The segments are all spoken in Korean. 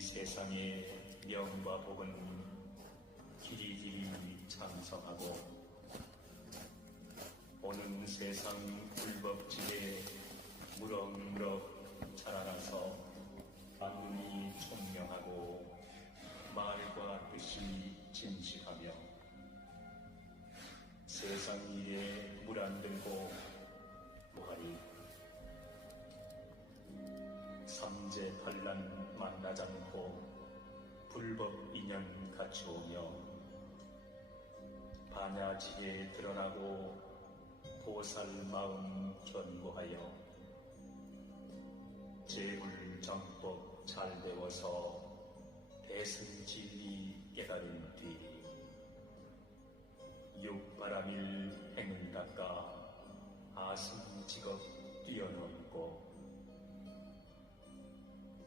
이 세상의 명과 복은 길이길이 장성하고 오는 세상 불법지에 무럭무럭 자라나서 만눈이 총명하고 말과 뜻이 진실하며 세상 일에 물 안 들고 무하리 삼재반란 만나지 않고 불법 인연 갖추오며 반야지에 드러나고 보살 마음 견고하여 재불정법 잘 배워서 대승진리 깨달은 뒤 육바람일 행을 닦아 아승직업 뛰어넘고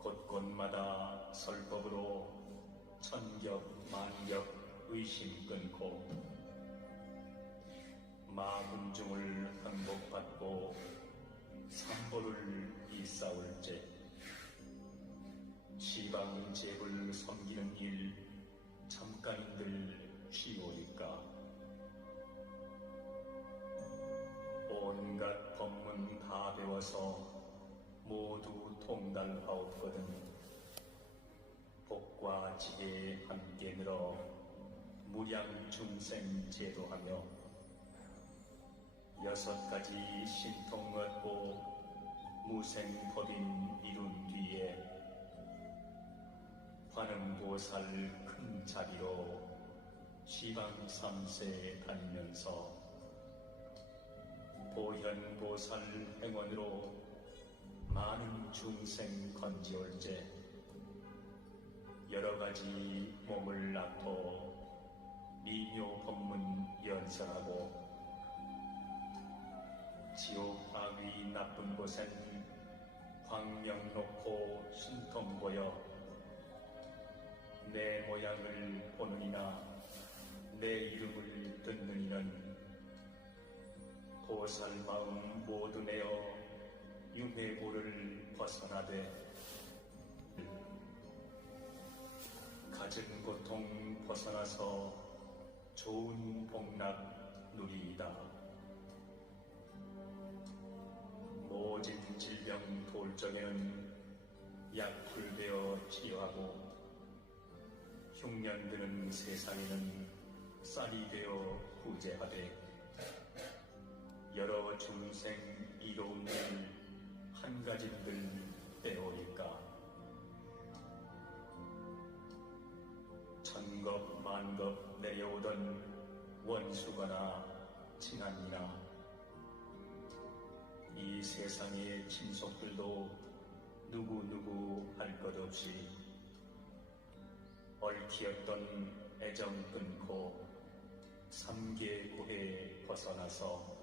곳곳마다 설법으로 천격 만격 의심 끊고 마군중을 항복받고 삼보를 이싸울째 시방제불 섬기는 일 잠깐인들 쉬오니까 온갖 법문 다 배워서 모두 통달하옵거든 복과 지혜에 함께 늘어 무량 중생 제도하며 6가지 신통 얻고 무생법인 이룬 뒤에 관음보살 큰 자비로 시방 3세 다니면서 보현보살 행원으로 많은 중생 건지올제 여러가지 몸을 낳고 미묘 법문 연설하고 지옥 바위 나쁜 곳엔 광명 놓고 신통 보여 내 모양을 보는 이나 내 이름을 듣는 이는 보살 마음 모두 내어 윤회보를 벗어나되 가진 고통 벗어나서 좋은 복락 누리이다. 모진 질병 돌적에는 약불되어 치료하고 흉년 드는 세상에는 쌀이 되어 구제하되 여러 중생 이로운 일 한가진들 때오니까 천겁 만겁 내려오던 원수거나 친한이나 이 세상의 친속들도 누구누구 할 것 없이 얽히었던 애정 끊고 삼계고에 벗어나서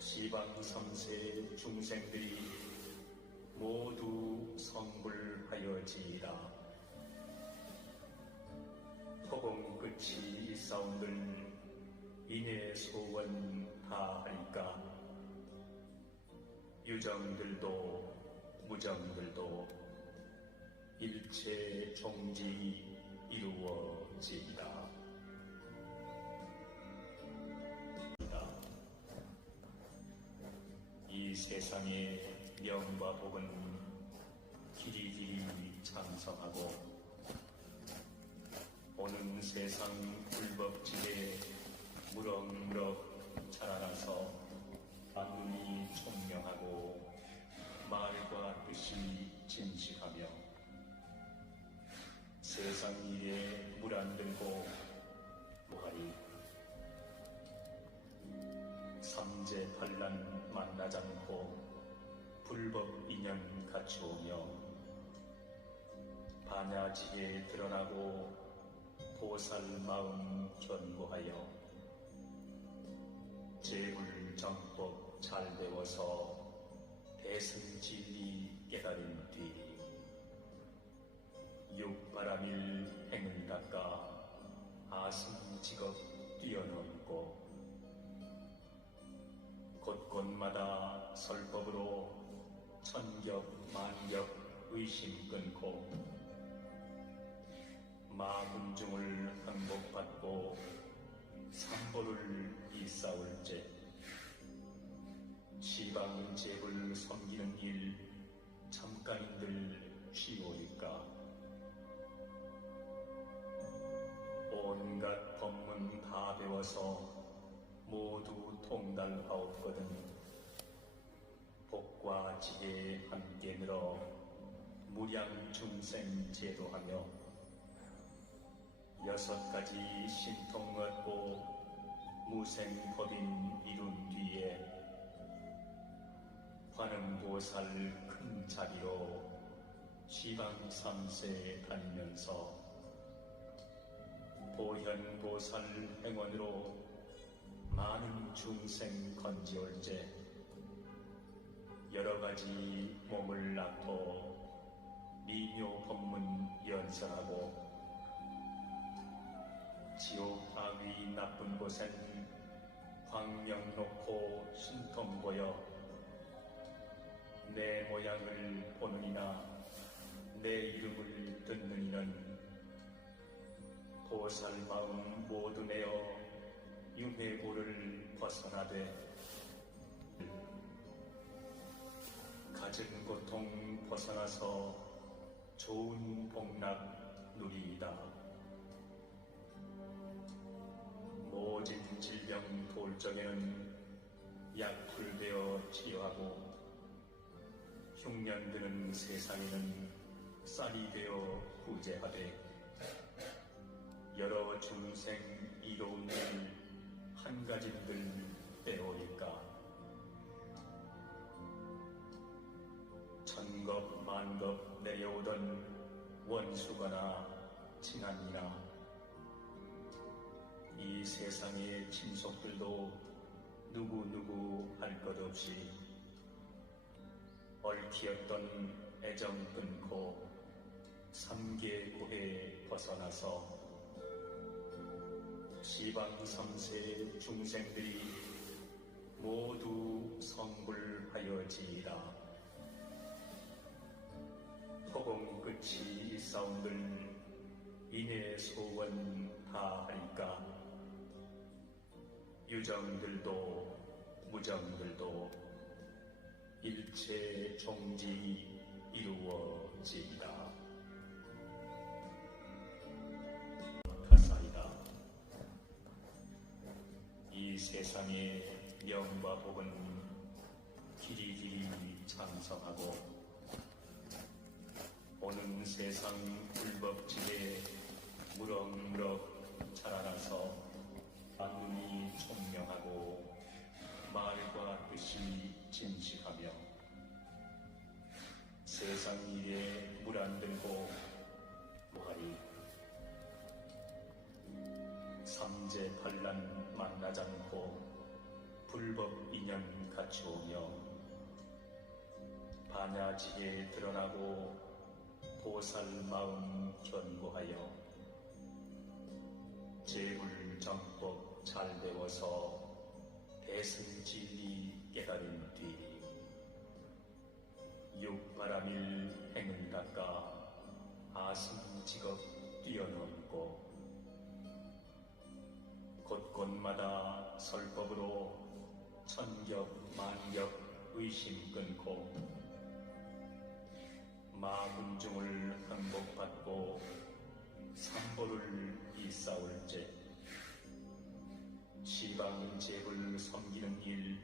시방 3세 중생들이 모두 성불하여지이다. 허공 끝이 있사온들 인의 소원 다 하니까 유정들도 무정들도 일체 종지 이루어지이다. 이 세상의 명과 복은 길이길이 장성하고 오는 세상 불법지에 무럭무럭 자라나서 만눈이 총명하고 말과 뜻이 진실하며 세상 일에 물 안 들고 무하리 삼재반란 만나지 않고 불법 인연 갖추오며 반야지에 드러나고 보살 마음 견고하여 재불정법 잘 배워서 대승진리 깨달은 뒤 육바람일 행을 닦아 아승직업 뛰어넘고 곳곳마다 설법으로 천격 만격 의심 끊고 마군중을 항복받고 삼보를 이싸울제 시방 제불 섬기는 일 잠깐인들 쉬오리까. 온갖 법문 다 배워서 모두 통달하옵거든 복과 지혜에 함께 늘어 무량 중생 제도하며 6가지 신통 얻고 무생법인 이룬 뒤에 관음보살 큰 자비로 시방 3세에 다니면서 보현보살 행원으로 많은 중생 건지올제 여러가지 몸을 낳고 미묘 법문 연설하고 지옥 따위 나쁜 곳엔 광명 놓고 신통 보여 내 모양을 보느니나 내 이름을 듣는 이는 보살 마음 모두 내어 윤회고를 벗어나되 가진 고통 벗어나서 좋은 복락 누리이다. 모진 질병 돌 적에는 약불 되어 치료하고 흉년 드는 세상에는 쌀이 되어 구제하되 여러 중생 이로운 일 한 가진들 때오리까. 천겁 만겁 내려오던 원수거나 친한이나 이 세상의 친속들도 누구누구 할 것 없이 얽히었던 애정 끊고 삼계고해 벗어나서 시방 3세 중생들이 모두 성불하여지이다. 허공 끝이 있사온들 이내 소원 다 하리까. 유정들도 무정들도 일체 종지 이루어지이다. 가사이다. 이 세상의 명과 복은 길이길이 장성하고 오는 세상 불법지에 무럭무럭 자라나서 만눈이 총명하고 말과 뜻이 진실하며 세상 일에 물 안 들고 보하리. 삼재반란 만나지 않고 불법 인연 갖추오며 반야지에 드러나고 보살 마음 견고하여 제불정법 잘 배워서 대승진리 깨달은 뒤 육바람일 행을 닦아 아승직업 뛰어넘고 곳곳마다 설법으로 천격 만격 의심 끊고 마군중을 항복받고 삼보를 이싸울제 시방 제불 섬기는 일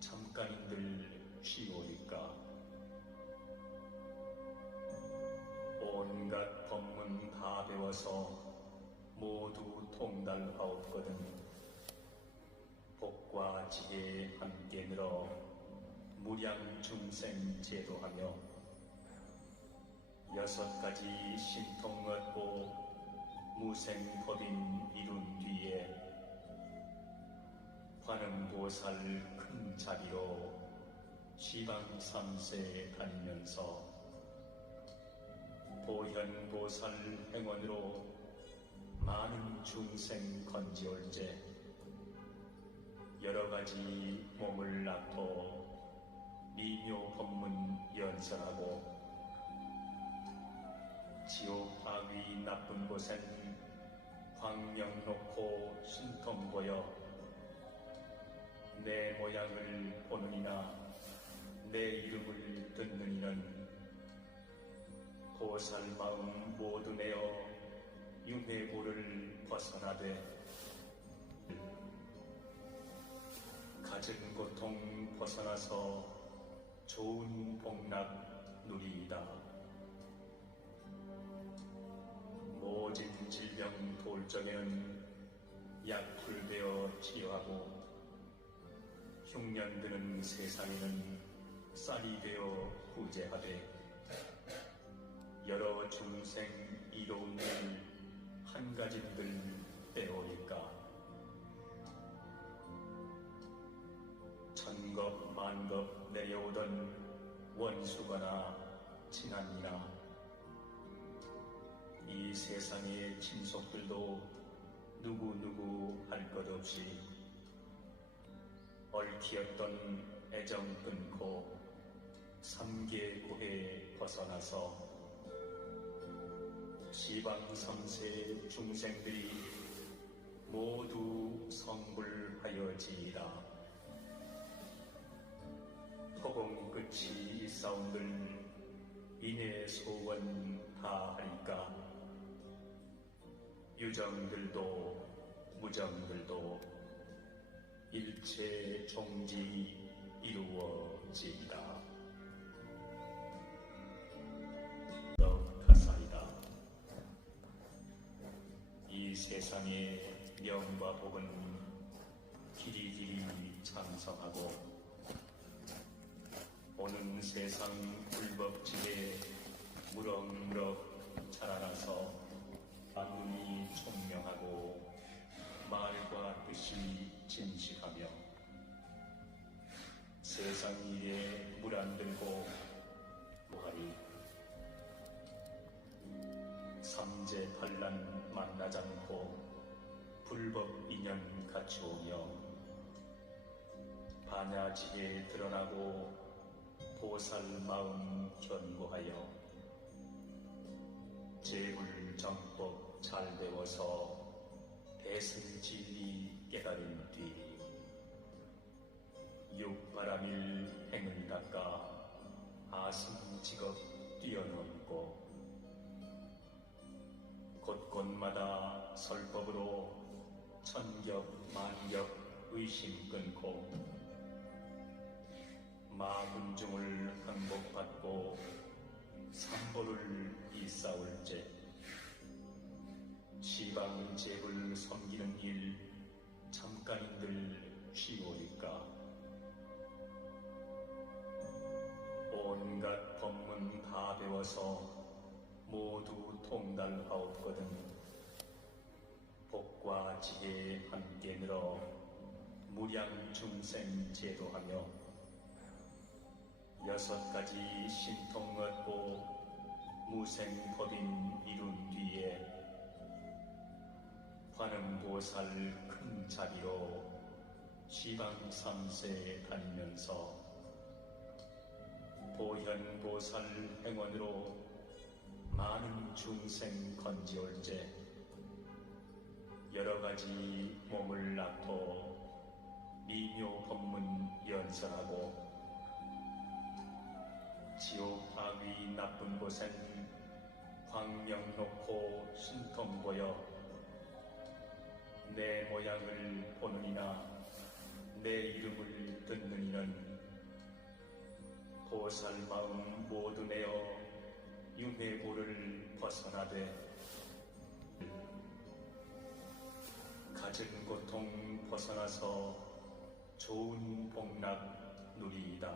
잠깐인들 쉬오리까. 온갖 법문 다 배워서 모두 통달하옵거든 복과 지혜에 함께 늘어 무량 중생 제도하며 6가지 신통 얻고 무생법인 이룬 뒤에 관음보살 큰 자비로 시방 3세에 다니면서 보현보살 행원으로 많은 중생 건지올제 여러가지 몸을 낳고 미묘 법문 연설하고 지옥 하위 나쁜 곳엔 광명 놓고 신통 보여 내 모양을 보는 이나 내 이름을 듣는 이는 보살 마음 모두 내어 윤회고를 벗어나되 갖은 고통 벗어나서 좋은 복락 누리이다. 모진 질병 돌적에는 약풀되어 치료하고 흉년드는 세상에는 쌀이 되어 구제하되 여러 중생 이로운 일 한 가진들 때오니까 천겁 만겁 내려오던 원수거나 친한이나 이 세상의 친속들도 누구 할 것 없이 얽히었던 애정 끊고 삼계고해 벗어나서 시방삼세 중생들이 모두 성불하여지이다. 토공 끝이 있사온들 인해 소원 다하리까 유정들도 무정들도 일체 종지 이루어지이다. 가사이다. 이 세상의 명과 복은 길이길이 장성하고 오는 세상 불법지에 무럭무럭 자라나서 만문이 총명하고 말과 뜻이 진실하며 세상 일에 물 안 들고 무하리 삼재반란 만나지 않고 불법 인연 갖추오며 반야지에 드러나고 보살 마음 견고하여 제불정법 잘 배워서 대승진리 깨달은 뒤 육바람일 행을 닦아 아승직업 뛰어넘고 곳곳마다 설법으로 천겹 만겹 의심 끊고 마군중을 항복받고 삼보를 이싸울제 시방제불 섬기는 일 잠깐인들 쉬우니까 온갖 법문 다 배워서 모두 통달하옵거든 복과 지혜 함께 늘어 무량 중생 제도하며 6가지 신통 얻고 무생법인 이룬 뒤에 관음보살 큰 자비로 시방3세 다니면서 보현보살 행원으로 많은 중생 건지올제 여러가지 몸을 낳고 미묘 법문 연설하고 지옥 하위 나쁜 곳엔 광명 놓고 신통 보여 내 모양을 보는 이나 내 이름을 듣는 이는 보살 마음 모두 내어 윤회고를 벗어나되 갖은 고통 벗어나서 좋은 복락 누리이다.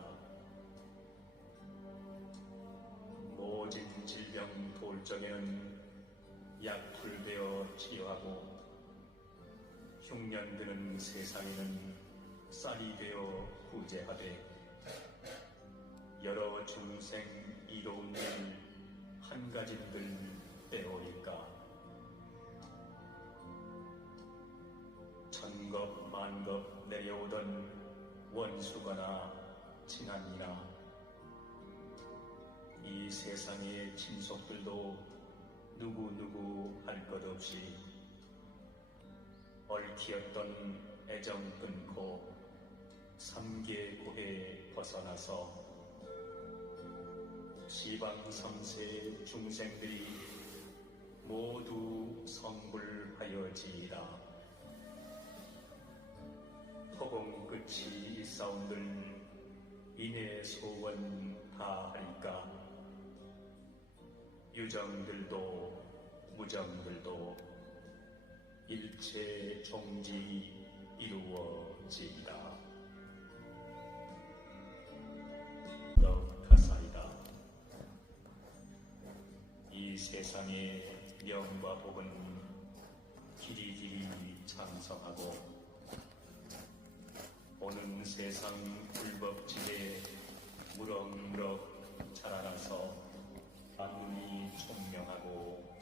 모진 질병 돌적에는 약풀되어 치료하고 흉년드는 세상에는 쌀이 되어 구제하되 여러 중생 이로운 일 한 가진들 때오니까 천겁 만겁 내려오던 원수거나 친한이나 이 세상의 친속들도 누구 할 것 없이 얽히었던 애정 끊고 삼계고에 벗어나서 시방 삼세 중생들이 모두 성불하여지이다. 허공 끝이 있사온들 인의 소원 다하리까. 유정들도 무정들도 일체 종지 이루어지이다. 넉하사이다. 이 세상의 명과 복은 길이길이 장성하고 오는 세상 불법지대에 무럭무럭 자라나서 만물이 총명하고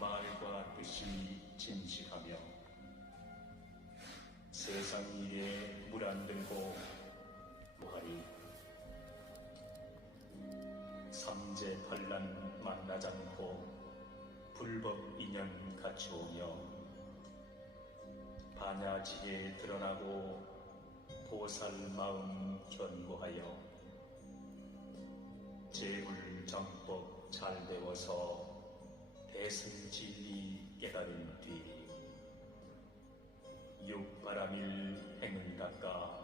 말과 뜻이 진실하며 세상 일에 물 안 들고 무하리 삼재반란 만나지 않고 불법 인연 갖추오며 반야지에 드러나고 보살 마음 견고하여 제불정법 잘 배워서 대승진리 깨달은 뒤 육바람일 행을 닦아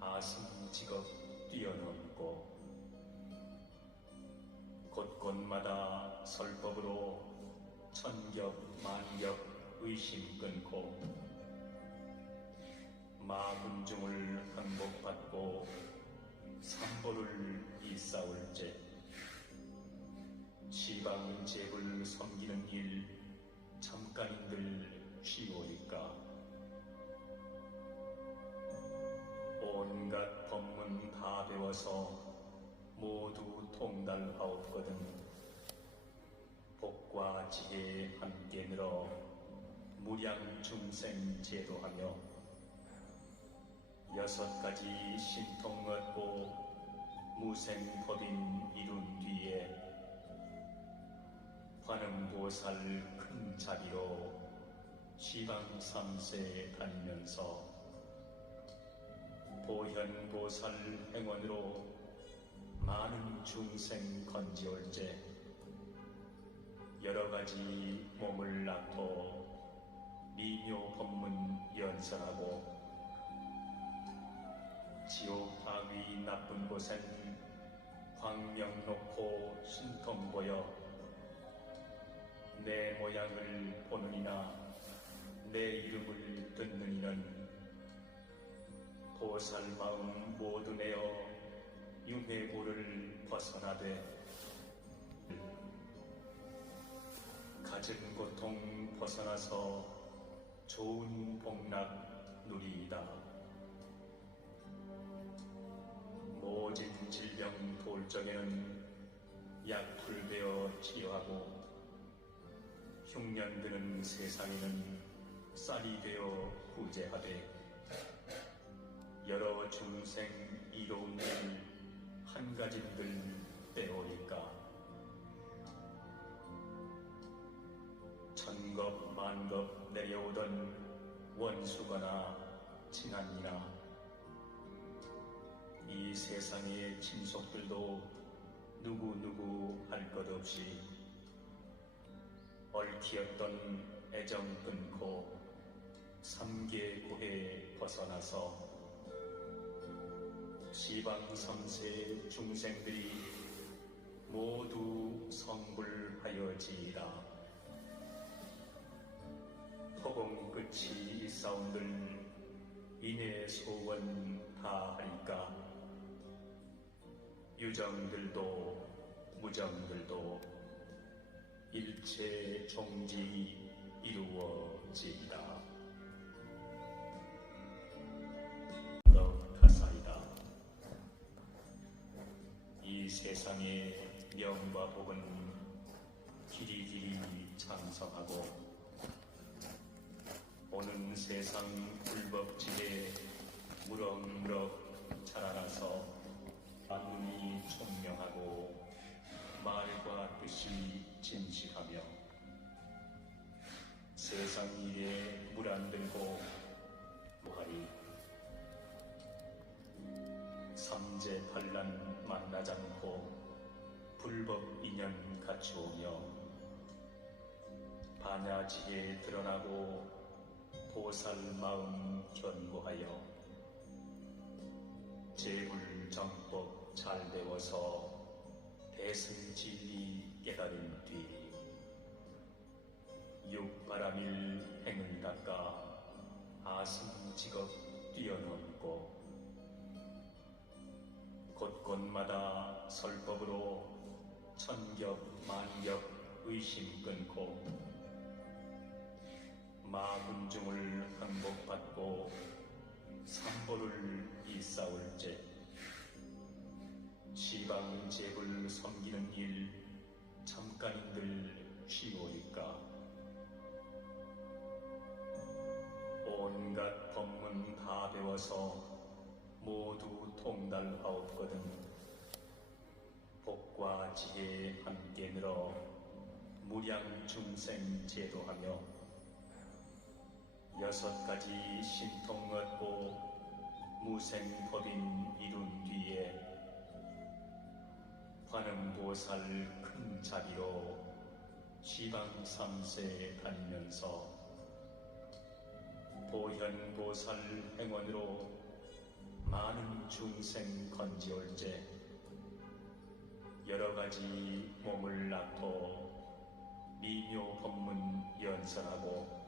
아승직업 뛰어넘고 곳곳마다 설법으로 천겹 만겹 의심 끊고 마군중을 항복받고 삼보를 일사올제 시방제불 섬기는 일 잠깐인들 쉬우니까 온갖 법문 다 배워서 모두 통달하옵거든 복과 지혜 함께 늘어 무량 중생 제도하며 6가지 신통 얻고 무생법인 이룬 뒤에 관음보살 큰 자비로 시방 3세에 다니면서 보현보살 행원으로 많은 중생 건지올제 여러가지 몸을 낳고 미묘 법문 연설하고 지옥 하위 나쁜 곳엔 광명 놓고 신통 보여 내 모양을 보는 이나 내 이름을 듣는 이는 보살 마음 모두 내어 윤회고를 벗어나되 갖은 고통 벗어나서 좋은 복락 누리이다. 모진 질병 돌 적에는 약풀 베어 치료하고 흉년 드는 세상에는 쌀이 되어 구제하되 여러 중생 이로운 일 한 가진들 빼오니까 천겁 만겁 내려오던 원수거나 친한이나 이 세상의 친속들도 누구 할 것 없이 얽히었던 애정 끊고 삼계고에 벗어나서 시방 3세 중생들이 모두 성불하여지이다. 허공 끝이 있사온들 인의 소원 다하리까. 유정들도 무정들도 일체 종지 이루어지이다. 넉하사이다. 이 세상의 명과 복은 길이길이 장성하고 오는 세상 불법지대에 무럭무럭 자라나서 만물이 총명하고 말과 뜻이 진실하며 세상 일에 물 안 들고 뭐하리. 삼재 반란 만나지 않고 불법 인연 갖추오며 반야지에 드러나고 보살 마음 견고하여 제불정법 잘 배워서 대승진리 깨달은 뒤 육바람일 행을 닦아 아승직업 뛰어넘고 곳곳마다 설법으로 천겹 만겹 의심 끊고 마군중을 항복받고 삼보를 일사올제 시방제불 섬기는 일 잠깐인들 쉬오리까. 온갖 법문 다 배워서 모두 통달하옵거든 복과 지혜 함께 늘어 무량 중생 제도하며 6가지 신통 얻고 무생법인 이룬 뒤에 관음보살 큰 자비로 시방 3세 다니면서 보현보살 행원으로 많은 중생 건지올제 여러가지 몸을 낳고 미묘 법문 연설하고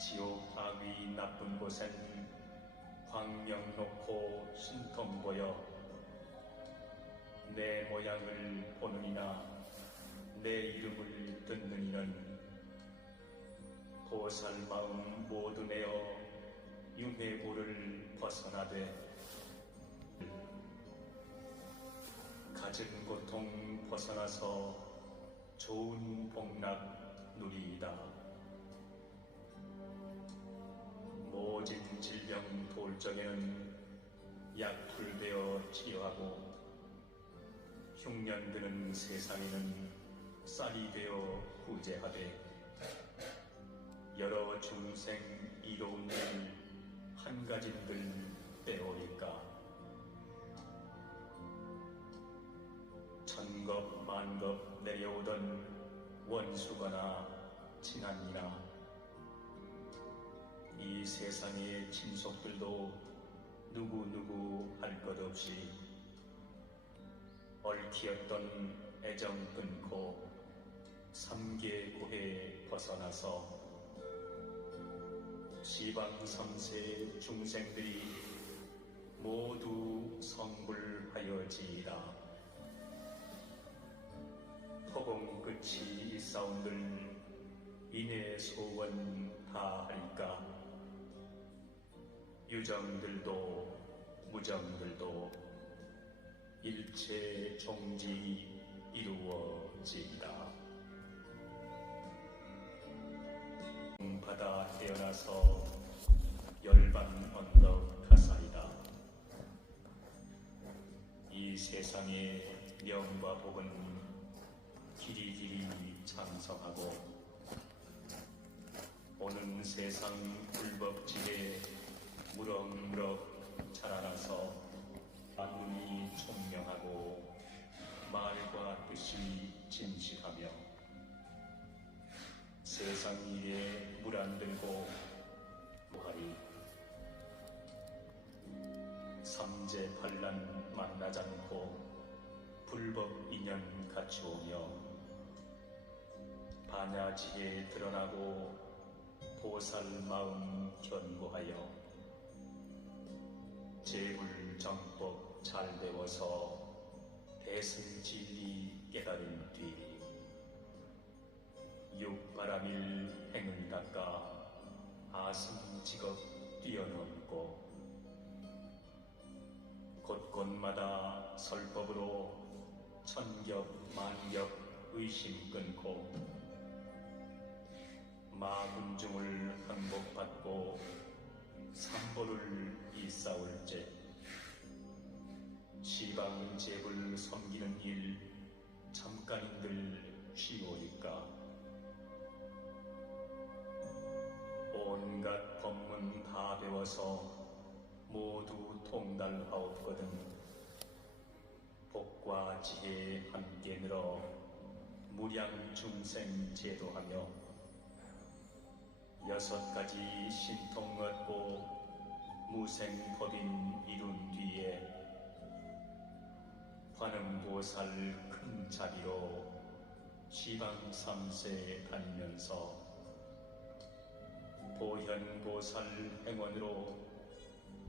지옥 악의 나쁜 곳엔 광명 놓고 신통 보여 내 모양을 보는 이나 내 이름을 듣는 이는 보살 마음 모두 내어 윤회고를 벗어나되 가진 고통 벗어나서 좋은 복락 누리이다. 모진 질병 돌적에는 약불되어 치료하고 흉년 드는 세상에는 쌀이 되어 구제하되 여러 중생 이로운 일 한가진들 빼오리까. 천겁 만겁 내려오던 원수거나 친한이나 이 세상의 친속들도 누구누구 할 것 없이 얽히었던 애정 끊고 삼계고해 벗어나서 시방 3세 중생들이 모두 성불하여지이다. 토공 끝이 있사온들 인의 소원 다 할까. 유정들도 무정들도 일체 종지 이루어지이다. 바다 태어나서 열반 언덕 가사이다. 이 세상의 명과 복은 길이길이 장성하고 오는 세상 불법지에 무럭무럭 자라나서 만문이 총명하고 말과 뜻이 진실하며 세상 일에 물 안 들고 뭐하리. 삼재 반란 만나지 않고 불법 인연 갖추오며 반야지에 드러나고 보살 마음 견고하여 제불정법 잘 배워서 대승진리 깨달은 뒤 육바람일 행을 닦아 아승직업 뛰어넘고 곳곳마다 설법으로 천겹 만겹 의심 끊고 마군중을 항복받고 삼보를 일사올제 시방제불 섬기는 일 잠깐인들 쉬오리까. 배워서 모두 통달하옵거든 복과 지혜에 함께 늘어 무량중생 제도하며 6가지 신통 얻고 무생법인 이룬 뒤에 관음보살 큰 자비로 시방 3세 다니면서 보현보살 행원으로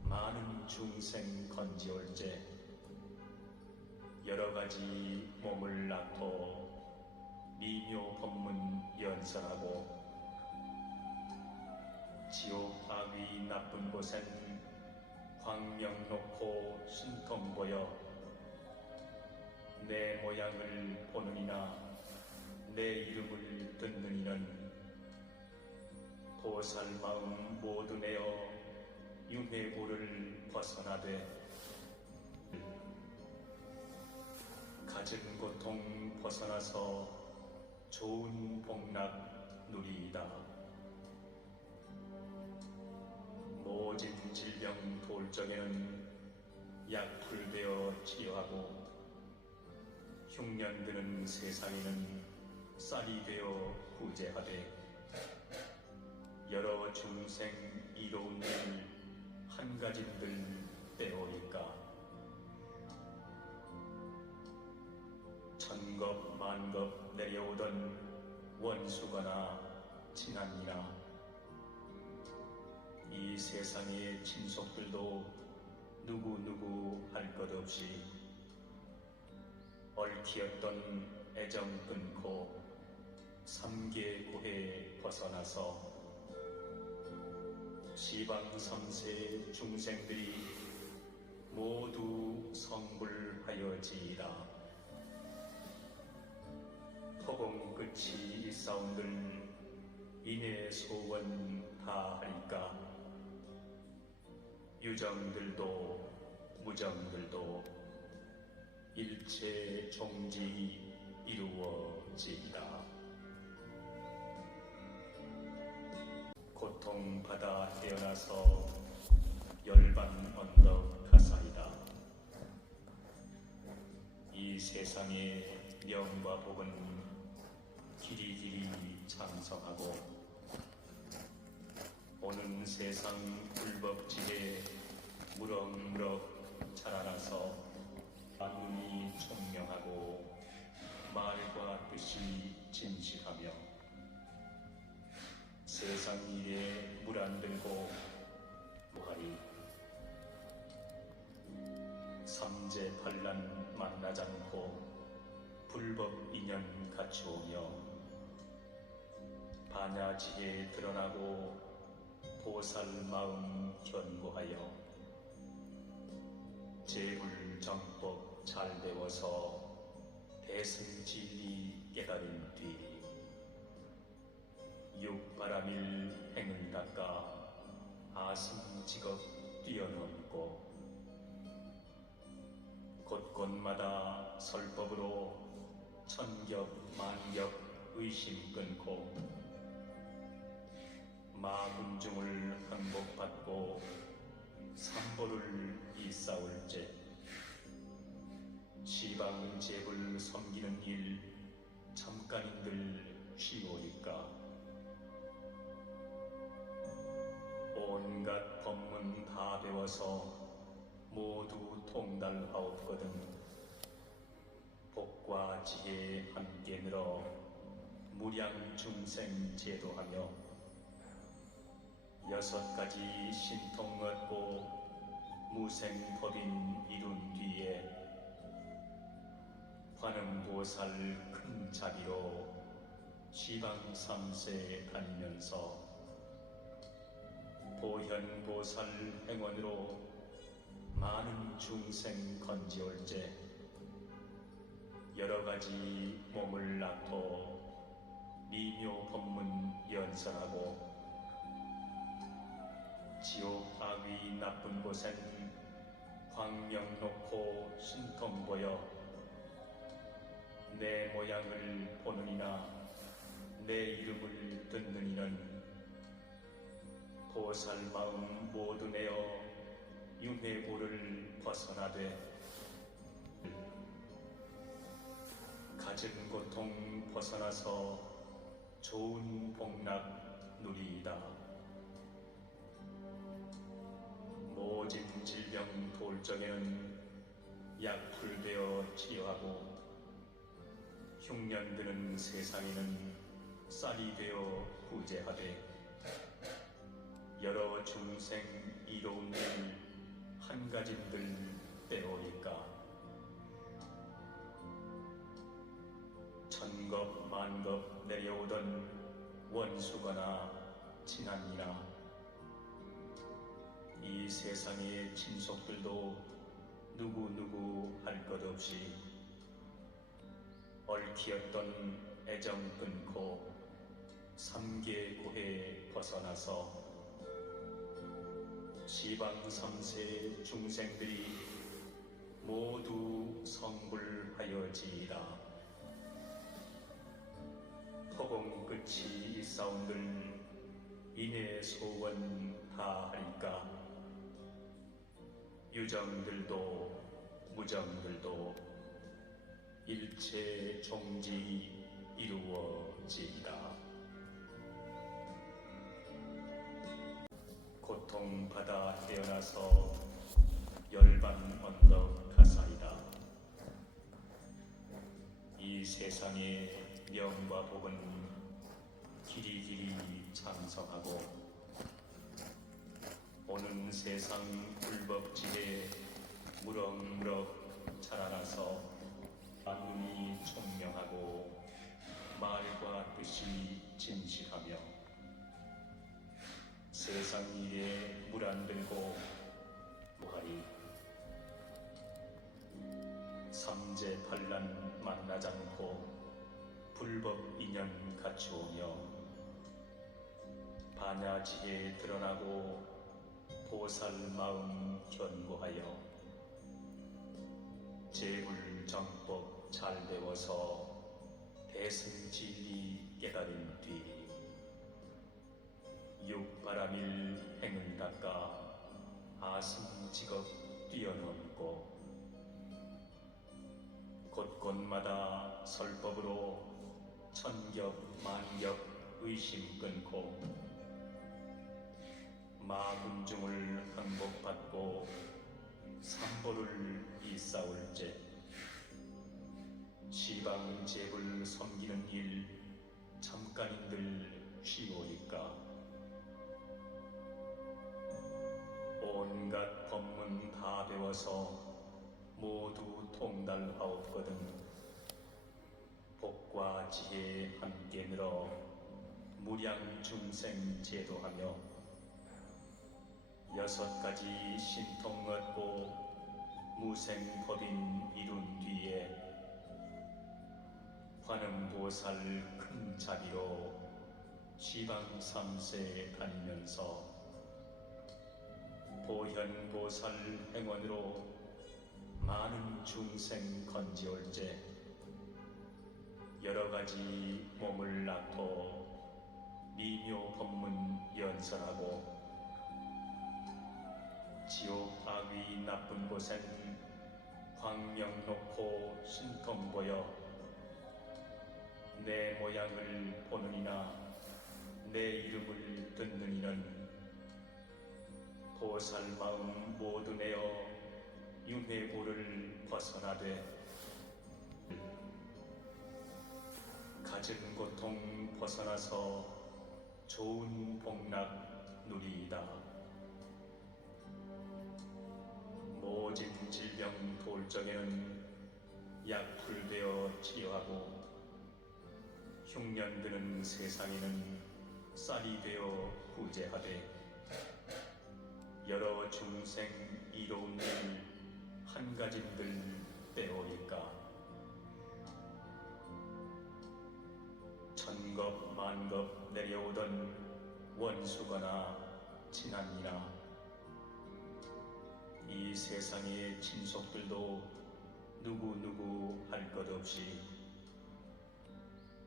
많은 중생 건지올제 여러가지 몸을 낳고 미묘 법문 연설하고 지옥 바위 나쁜 곳엔 광명 놓고 신통 보여 내 모양을 보느니나 내 이름을 듣느니는 보살 마음 모두 내어 윤회고를 벗어나되 가진 고통 벗어나서 좋은 복락 누리이다. 모진 질병 돌 적에는 약불되어 치료하고 흉년 드는 세상에는 쌀이 되어 구제하되 여러 중생 이로운 일 한 가진들 때오니까 천겁 만겁 내려오던 원수거나 친한이나 이 세상의 친속들도 누구누구 할 것 없이 얽히었던 애정 끊고 삼계고해 벗어나서 시방 3세 중생들이 모두 성불하여지이다. 허공 끝이 있사온들 인의 소원 다하리까 유정들도 무정들도 일체 종지 이루어지이다. 고통받아 태어나서 열반 언덕 가사이다. 이 세상의 명과 복은 길이길이 장성하고 오는 세상 불법지에 무럭무럭 자라나서 만물이 총명하고 말과 뜻이 진실하며 세상 일에 물 안 들고 무하리 삼재반란 만나지 않고 불법 인연 갖추오며 반야지에 드러나고 보살 마음 견고하여 제불정법 잘 배워서 대승진리 깨달은 뒤 육바람일 행을 닦아 아승직업 뛰어넘고 곳곳마다 설법으로 천겹 만겹 의심 끊고 마군중을 항복받고 삼보를 이싸울제 시방제불 섬기는 일 잠깐인들 쉬오니까 온갖 법문 다 배워서 모두 통달하옵거든 복과 지혜에 함께 늘어 무량중생 제도하며 6가지 신통 얻고 무생법인 이룬 뒤에 관음보살 큰 자비로 시방 3세 다니면서 보현보살 행원으로 많은 중생 건지올제 여러가지 몸을 낳고 미묘 법문 연설하고 지옥 바위 나쁜 곳엔 광명 놓고 신통 보여 내 모양을 보느니나 내 이름을 듣느니는 보살 마음 모두 내어 윤회고를 벗어나되 갖은 고통 벗어나서 좋은 복락 누리이다. 모진 질병 돌적에는 약풀되어 치료하고 흉년드는 세상에는 쌀이 되어 구제하되 여러 중생 이로운 일 한 가짐들 때오리까. 천겁 만겁 내려오던 원수거나 친한이나 이 세상의 친속들도 누구누구 할 것 없이 얽히었던 애정 끊고 삼계고해 벗어나서 시방 삼세 중생들이 모두 성불하여지이다. 허공 끝이 있사온들 이내 소원 다하리까. 유정들도 무정들도 일체 종지 이루어지이다. 고통받아 태어나서 열반 언덕 가사이다. 이 세상의 명과 복은 길이길이 장성하고 오는 세상 불법지에 무럭무럭 자라나서 만물이 총명하고 말과 뜻이 진실하며 세상 일에 물 안 들고 무하리 삼재반란 만나지 않고 불법 인연 갖추오며 반야지에 드러나고 보살 마음 견고하여 제불정법 잘 배워서 대승진리 깨달은 뒤 육바람일 행을 닦아 아승직업 뛰어넘고 곳곳마다 설법으로 천겹 만겹 의심 끊고 마군중을 항복받고 삼보를 이싸울제 시방제불 섬기는 일 잠깐인들 쉬오니까. 온갖 법문 다 배워서 모두 통달하옵거든 복과 지혜 함께 늘어 무량 중생 제도하며 6가지 신통 얻고 무생법인 이룬 뒤에 관음보살 큰 자비로 시방 3세 다니면서 보현보살 행원으로 많은 중생 건지올제 여러가지 몸을 낳고 미묘 법문 연설하고 지옥 악위 나쁜 곳엔 광명 놓고 신통 보여 내 모양을 보는 이나 내 이름을 듣는 이는 보살 마음 모두 내어 윤회고를 벗어나되 갖은 고통 벗어나서 좋은 복락 누리이다. 모진 질병 돌적에는 약풀되어 치료하고 흉년드는 세상에는 쌀이 되어 구제하되 여러 중생 이로운 일 한 가짐들 때오리까. 천겁 만겁 내려오던 원수거나 친한이나 이 세상의 친속들도 누구누구 할 것 없이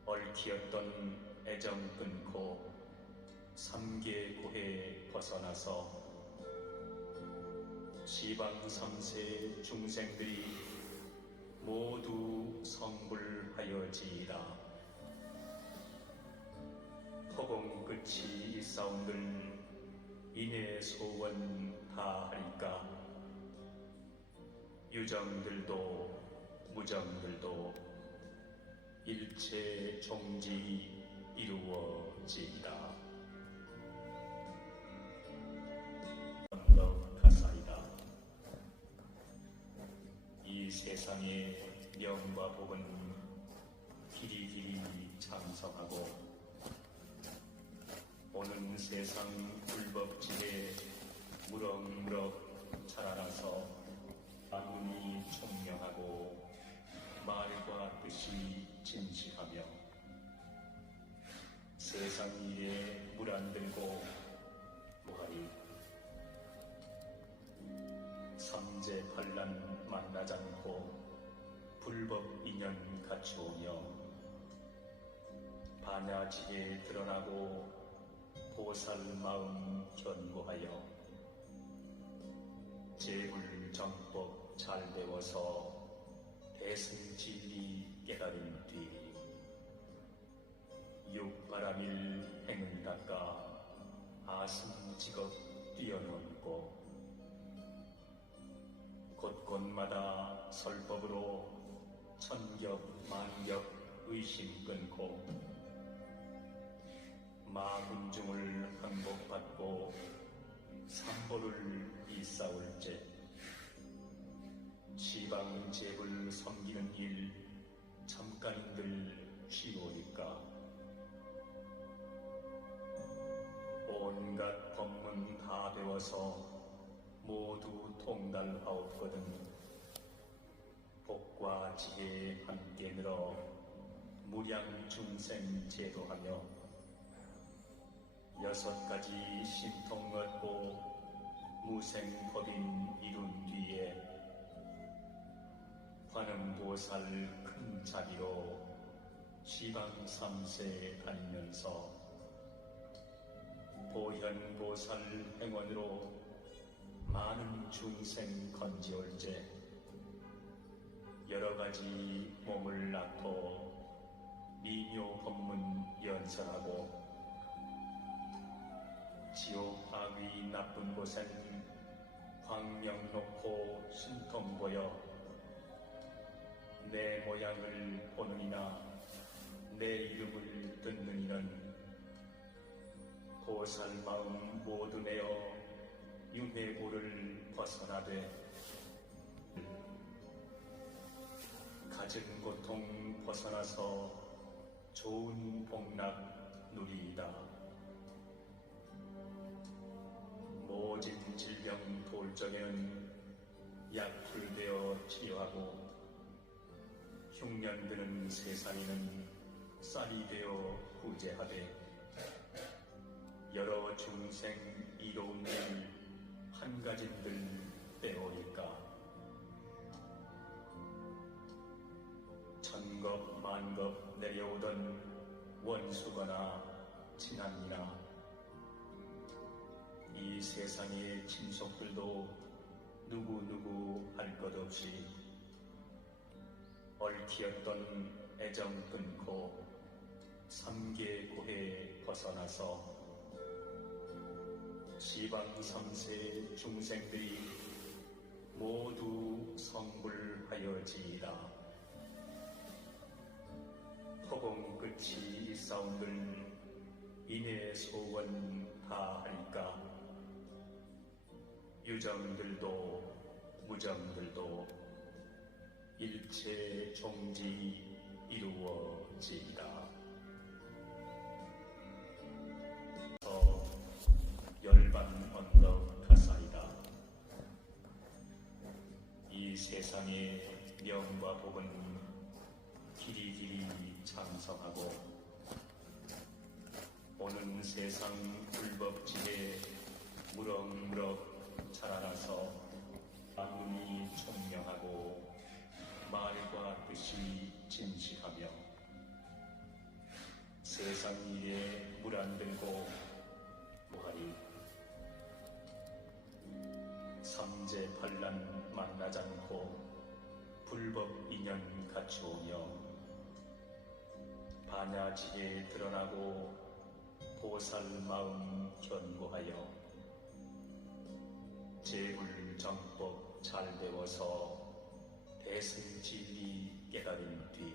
얽히었던 애정 끊고 삼계고해 벗어나서 시방 삼세 중생들이 모두 성불하여지이다. 허공 끝이 있사온들 이내 소원 다하리까. 유정들도 무정들도 일체 종지 이루어지이다. 언덕가사이다. 이 세상의 명과 복은 길이길이 장성하고 오는 세상 불법지에 무럭무럭 자라나서 만군이 총명하고 말과 뜻이 진실하며 세상 일에 물 안 들고 무하리 삼재반란 만나지 않고 불법 인연 갖추오며 반야지에 드러나고 보살 마음 견고하여 재불정법 잘 배워서 대승진리 깨달은 뒤 육바람일 행을 닦아 아승직업 뛰어넘고 곳곳마다 설법으로 천겹 만겹 의심 끊고 마군중을 항복받고 삼보를 이싸올제 시방제불 섬기는 일 잠깐들 쉬우니까 온갖 법문 다 배워서 모두 통달하옵거든 복과 지혜 함께 늘어 무량 중생 제도하며 6가지 신통 얻고 무생법인 이룬 뒤에 관음보살 큰 자비로 시방 3세 다니면서 보현보살 행원으로 많은 중생 건지올제 여러가지 몸을 낳고 미묘 법문 연설하고 지옥 악의 나쁜 곳엔 광명 놓고 신통 보여 내 모양을 보느니나 내 이름을 듣는 이는 보살 마음 모두 내어 윤회고를 벗어나되 가진 고통 벗어나서 좋은 복락 누리이다. 모진 질병 돌적에는 약불되어 치료하고 흉년드는 세상에는 쌀이 되어 구제하되 여러 중생 이로운 일 한 가진들 때오니까 천겁 만겁 내려오던 원수거나 친한이나 이 세상의 친속들도 누구누구 할 것 없이 얽히었던 애정 끊고 삼계고해 벗어나서 시방 3세 중생들이 모두 성불하여지이다. 허공 끝이 있사온들 이내 소원 다하리까. 유정들도 무정들도 일체 종지 이루어지이다. 열반 언덕 가사이다. 이 세상의 명과 복은 길이길이 장성하고 오는 세상 불법지에 무럭무럭 자라나서 만군이 총명하고 말과 뜻이 진실하며 세상 일에 물 안 들고 보하리 삼재 반란 만나지 않고 불법 인연 갖추오며 반야지에 드러나고 보살 마음 견고하여 제불정법 잘 배워서 대승진리 깨달은 뒤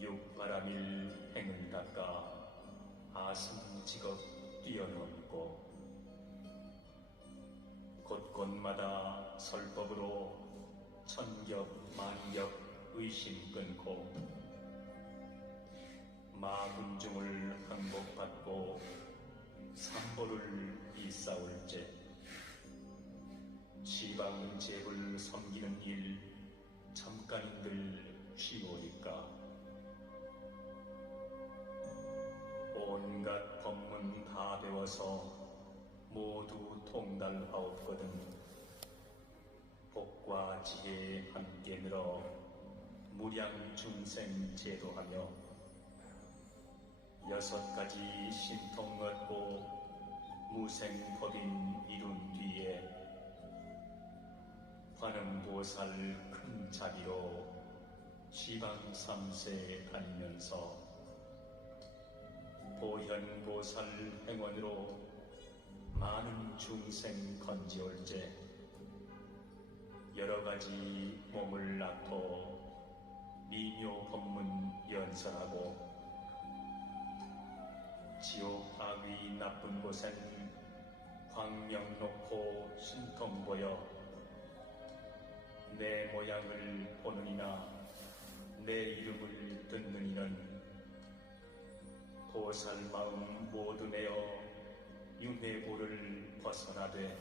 육바람일 행을 닦아 아승직업 뛰어넘고 곳곳마다 설법으로 천겹 만겹 의심 끊고 마군중을 항복받고 삼보를 이싸울제 시방제불 섬기는 일 잠깐인들 쉬우니까 온갖 법문 다 배워서 모두 통달하옵거든 복과 지혜 함께 늘어 무량중생 제도하며 6가지 신통 얻고 무생법인 이룬 뒤에 관음보살 큰 자비로 시방 3세 다니면서 보현보살 행원으로 많은 중생 건지올제 여러가지 몸을 낳고 미묘 법문 연설하고 지옥 아귀 나쁜 곳엔 광명 놓고 신통 보여 내 모양을 보느니나 내 이름을 듣는 이는 보살 마음 모두 내어 윤회고를 벗어나되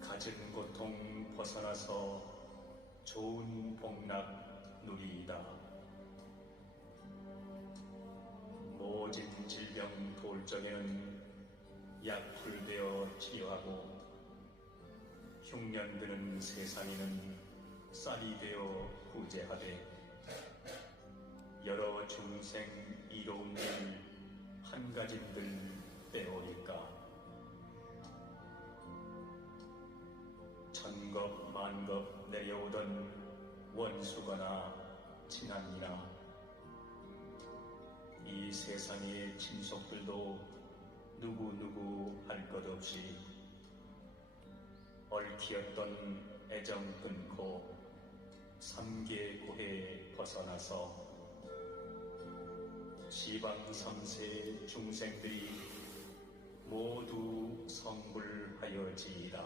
가진 고통 벗어나서 좋은 복락 누리이다. 모진 질병 돌 적에는 약풀되어 치료하고 흉년 드는 세상에는 쌀이 되어 구제하되 여러 중생 이로운 일 한 가진들 빼오니까 천겁 만겁 내려오던 원수거나 친한이나 이 세상의 친속들도 누구 할 것 없이 얽히었던 애정 끊고 삼계고해 벗어나서 시방 3세 중생들이 모두 성불하여지이다.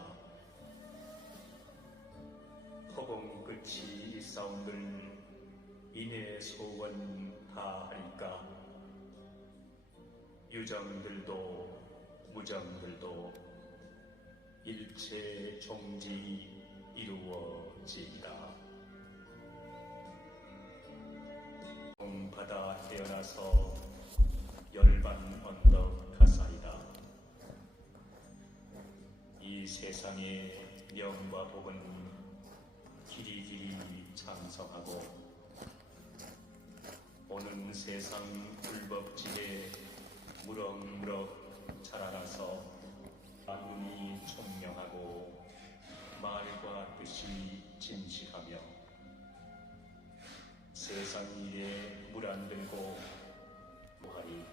허공 끝이 있사온들 인해 소원 다 할까. 유정들도 무정들도 일체 종지 이루어지이다. 바다 태어나서 열반 언덕 가사이다. 이 세상의 명과 복은 길이길이 장성하고 오는 세상 불법지에 무럭무럭 자라나서 눈이 총명하고 말과 뜻이 진실하며 세상 일에 물 안 들고 보하리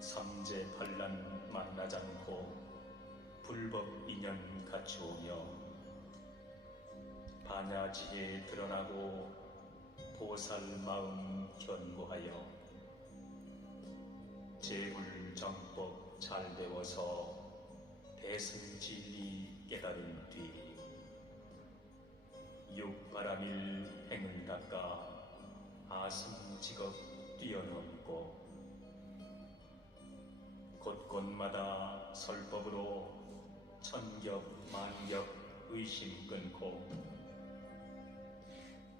삼재 반란 만나지 않고 불법 인연 갖추오며 반야지에 드러나고 보살 마음 견고하여 제불정법 잘 배워서 대승진리 깨달은 뒤 육바람일 행을 닦아 아승직업 뛰어넘고 곳곳마다 설법으로 천겹 만겹 의심 끊고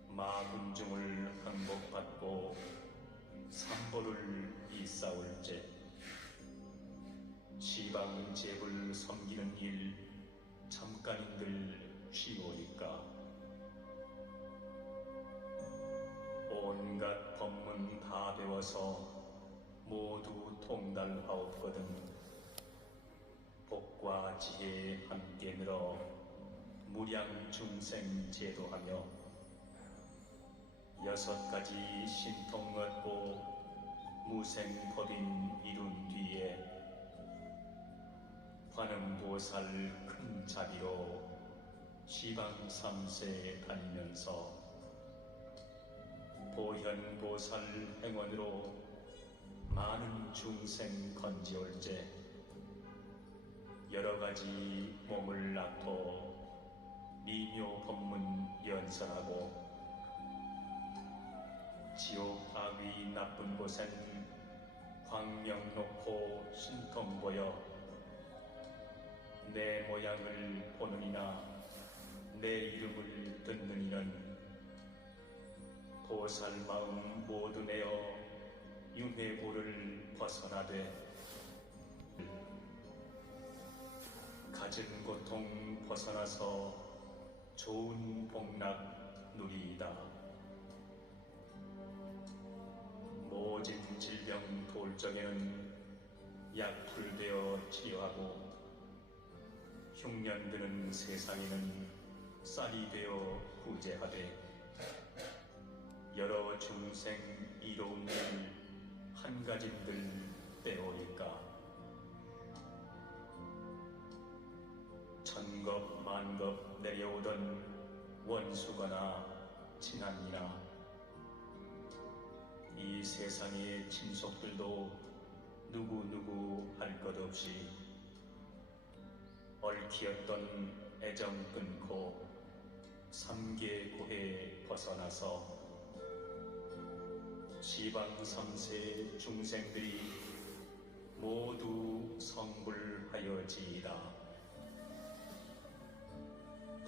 마군중을 항복받고 삼보를 이싸울제 시방제불 섬기는 일 잠깐인들 쉬우니까 온갖 배워서 모두 통달하옵거든 복과 지혜에 함께 늘어 무량중생 제도하며 6가지 신통 얻고 무생법인 이룬 뒤에 관음보살 큰 자비로 시방 3세에 다니면서 보현보살 행원으로 많은 중생 건지올제 여러가지 몸을 낳고 미묘 법문 연설하고 지옥 하위 나쁜 곳엔 광명 놓고 신통 보여 내 모양을 보는 이나 내 이름을 듣는 이는 보살 마음 모두 내어 윤회고를 벗어나되 가진 고통 벗어나서 좋은 복락 누리이다. 모진 질병 돌 적에는 약불되어 치료하고 흉년 드는 세상에는 쌀이 되어 구제하되 여러 중생 이로운 일 한 가진들 때오니까 천겁 만겁 내려오던 원수거나 친한이나 이 세상의 친속들도 누구 할 것 없이 얽히었던 애정 끊고 삼계고해 벗어나서 시방 3세 중생들이 모두 성불하여지이다.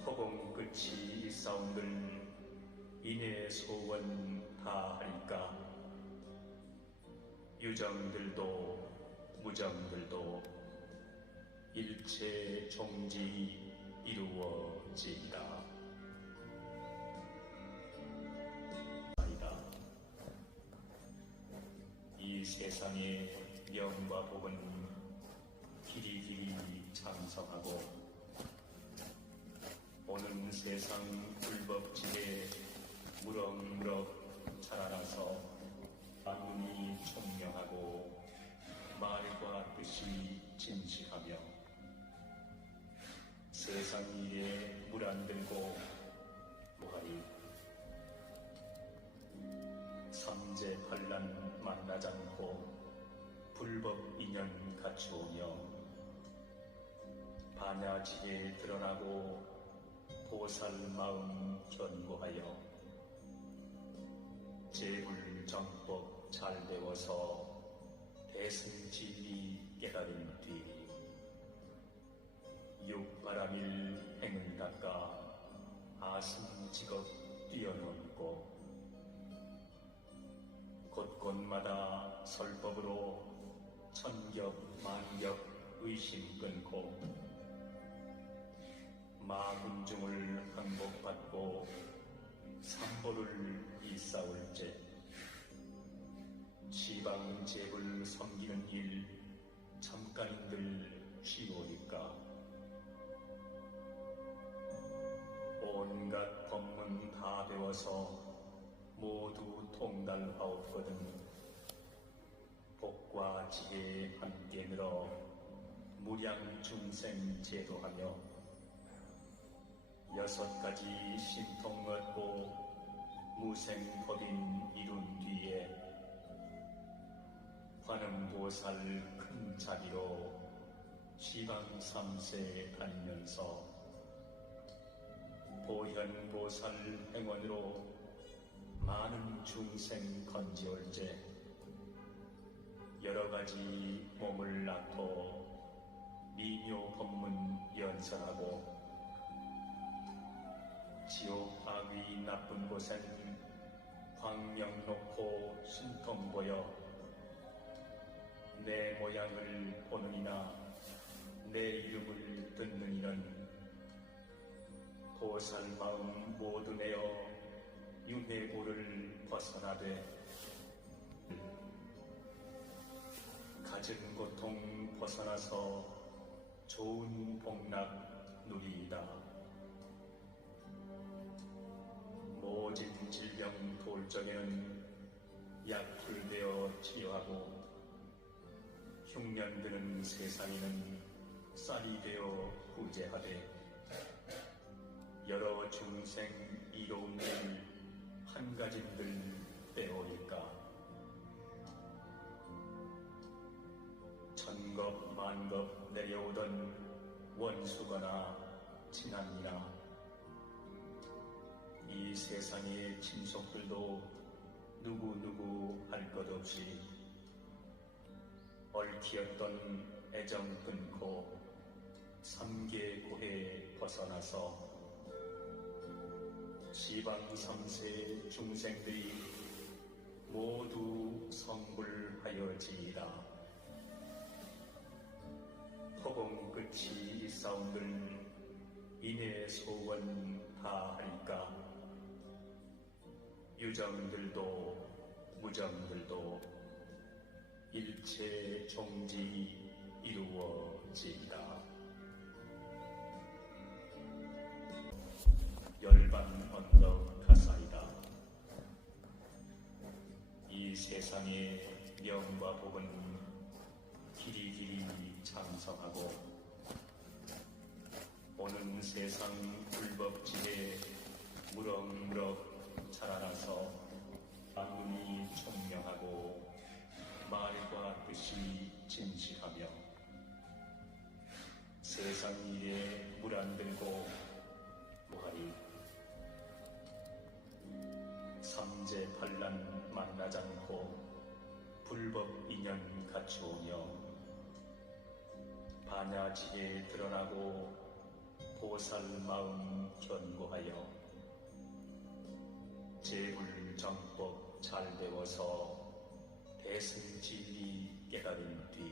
허공 끝이 있사온들 이내 소원 다 할까. 유정들도 무정들도 일체 종지 이루어지이다. 이 세상의 명과 복은 길이길이 장성하고 오는 세상 불법지에 무럭무럭 자라나서 만문이 총명하고 말과 뜻이 진실하며 세상 일에 물 안 들고 무하리 삼재반란 만나지 않고 불법 인연 갖추오며 반야지에 드러나고 보살 마음 견고하여 제불정법 잘 배워서 대승진리 깨달은 뒤 육바람일 행을 닦아 아승직업 뛰어넘고 곳곳마다 설법으로 천겹 만겹 의심 끊고 마군중을 항복받고 삼보를 이싸울제 시방제불 섬기는 일 잠깐들 쉬우니까 온갖 법문 다 배워서 모두 통달하옵거든 복과 지혜에 함께 늘어 무량중생 제도하며 6가지 신통 얻고 무생법인 이룬 뒤에 관음보살 큰 자비로 시방 3세에 다니면서 보현보살 행원으로 많은 중생 건지올제 여러가지 몸을 낳고 미묘 법문 연설하고 지옥 하위 나쁜 곳엔 광명 놓고 신통 보여 내 모양을 보는 이나 내 이름을 듣는 이는 보살 마음 모두 내어 윤회고를 벗어나되 갖은 고통 벗어나서 좋은 복락 누리이다. 모진 질병 돌 적에는 약불되어 치료하고 흉년드는 세상에는 쌀이 되어 구제하되 여러 중생 이로운 일 한 가짐들 빼오릴까. 천겁 만겁 내려오던 원수거나 친한이나 이 세상의 친속들도 누구 할 것 없이 얽히었던 애정 끊고 삼계고해 벗어나서 시방 3세 중생들이 모두 성불하여지이다. 허공 끝이 싸움들 인해 소원 다 할까. 유정들도 무정들도 일체 종지 이루어지이다. 열반 언덕 가사이다. 이 세상의 명과 복은 길이길이 장성하고 오는 세상 불법지에 무럭무럭 자라나서 만문이 총명하고 말과 뜻이 진실하며 세상 일에 물 안 들고 무하리 삼재반란 만나지 않고 불법 인연 갖추오며 반야지에 드러나고 보살 마음 견고하여 제불정법 잘 배워서 대승진리 깨달은 뒤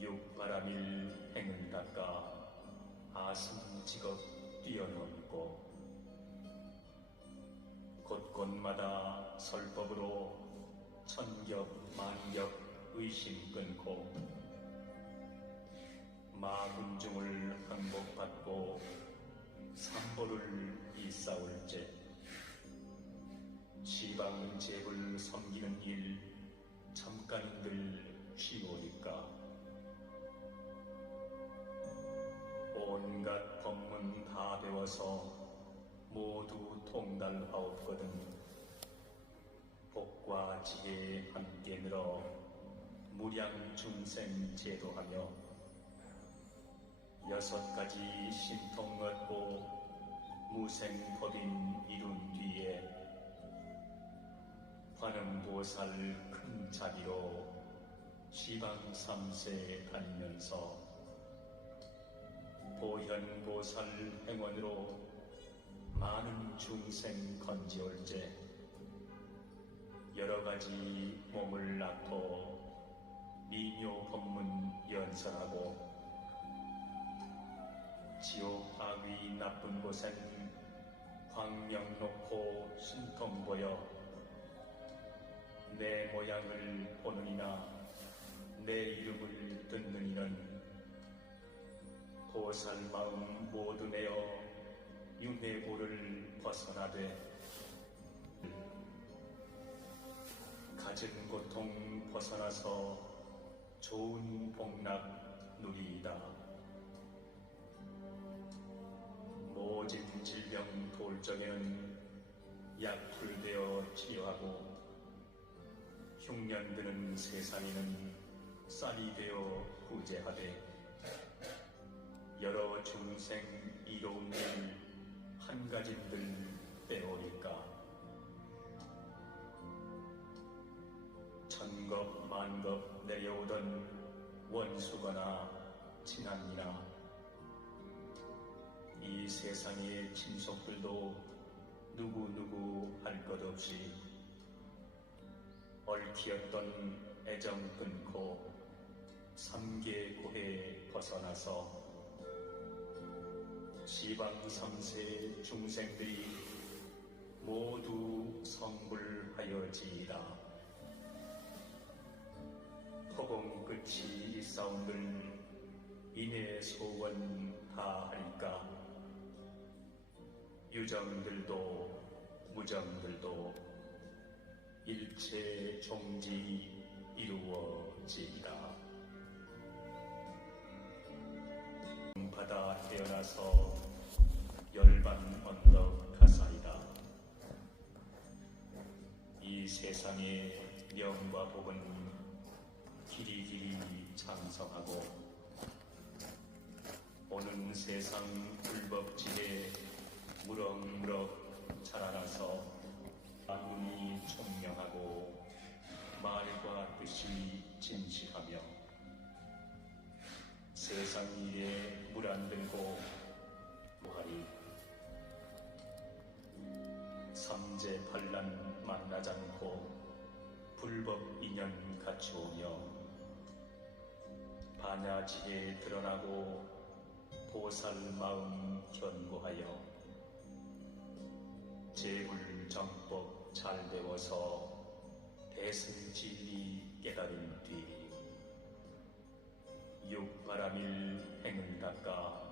육바람일 행을 닦아 아승직업 뛰어넘고 곳곳마다 설법으로 천겹 만겹 의심 끊고 마군중을 항복받고 삼보를 이싸울제 시방제불 섬기는 일 잠깐들 쉬오니까 온갖 법문 다 배워서 모두 통달하옵거든 복과 지혜 함께 늘어 무량 중생 제도하며 6가지 신통 얻고 무생법인 이룬 뒤에 관음보살 큰 자비로 시방 3세 다니면서 보현보살 행원으로 많은 중생 건지올제 여러가지 몸을 낳고 미묘 법문 연설하고 지옥 하위 나쁜 곳엔 광명 놓고 신통 보여 내 모양을 보느니나 내 이름을 듣는 이는 보살 마음 모두 내어 윤회고를 벗어나되 갖은 고통 벗어나서 좋은 복락 누리이다. 모진 질병 돌 적에는 약불되어 치료하고 흉년드는 세상에는 쌀이 되어 구제하되 여러 중생 이로운 일 한 가짐들 빼오릴까. 천겁 만겁 내려오던 원수거나 친한이나 이 세상의 친속들도 누구 할 것 없이 얽히었던 애정 끊고 삼계고해 벗어나서 시방 3세 중생들이 모두 성불하여지이다. 끝이 있사온들 이내 소원 다하리까. 유정들도 무정들도 일체 종지 이루어지리라. 바다 태어나서 열반 언덕 가사이다. 이 세상의 명과 복은 길이길이 장성하고 오는 세상 불법지에 무럭무럭 자라나서 만군이 총명하고 말과 뜻이 진실하며 세상 일에 물 안 들고 무하리. 삼재반란 만나지 않고 불법 인연 갖추오며 반야지에 드러나고 보살 마음 견고하여 제불정법 잘 배워서 대승진리 깨달은 뒤 육바람일 행을 닦아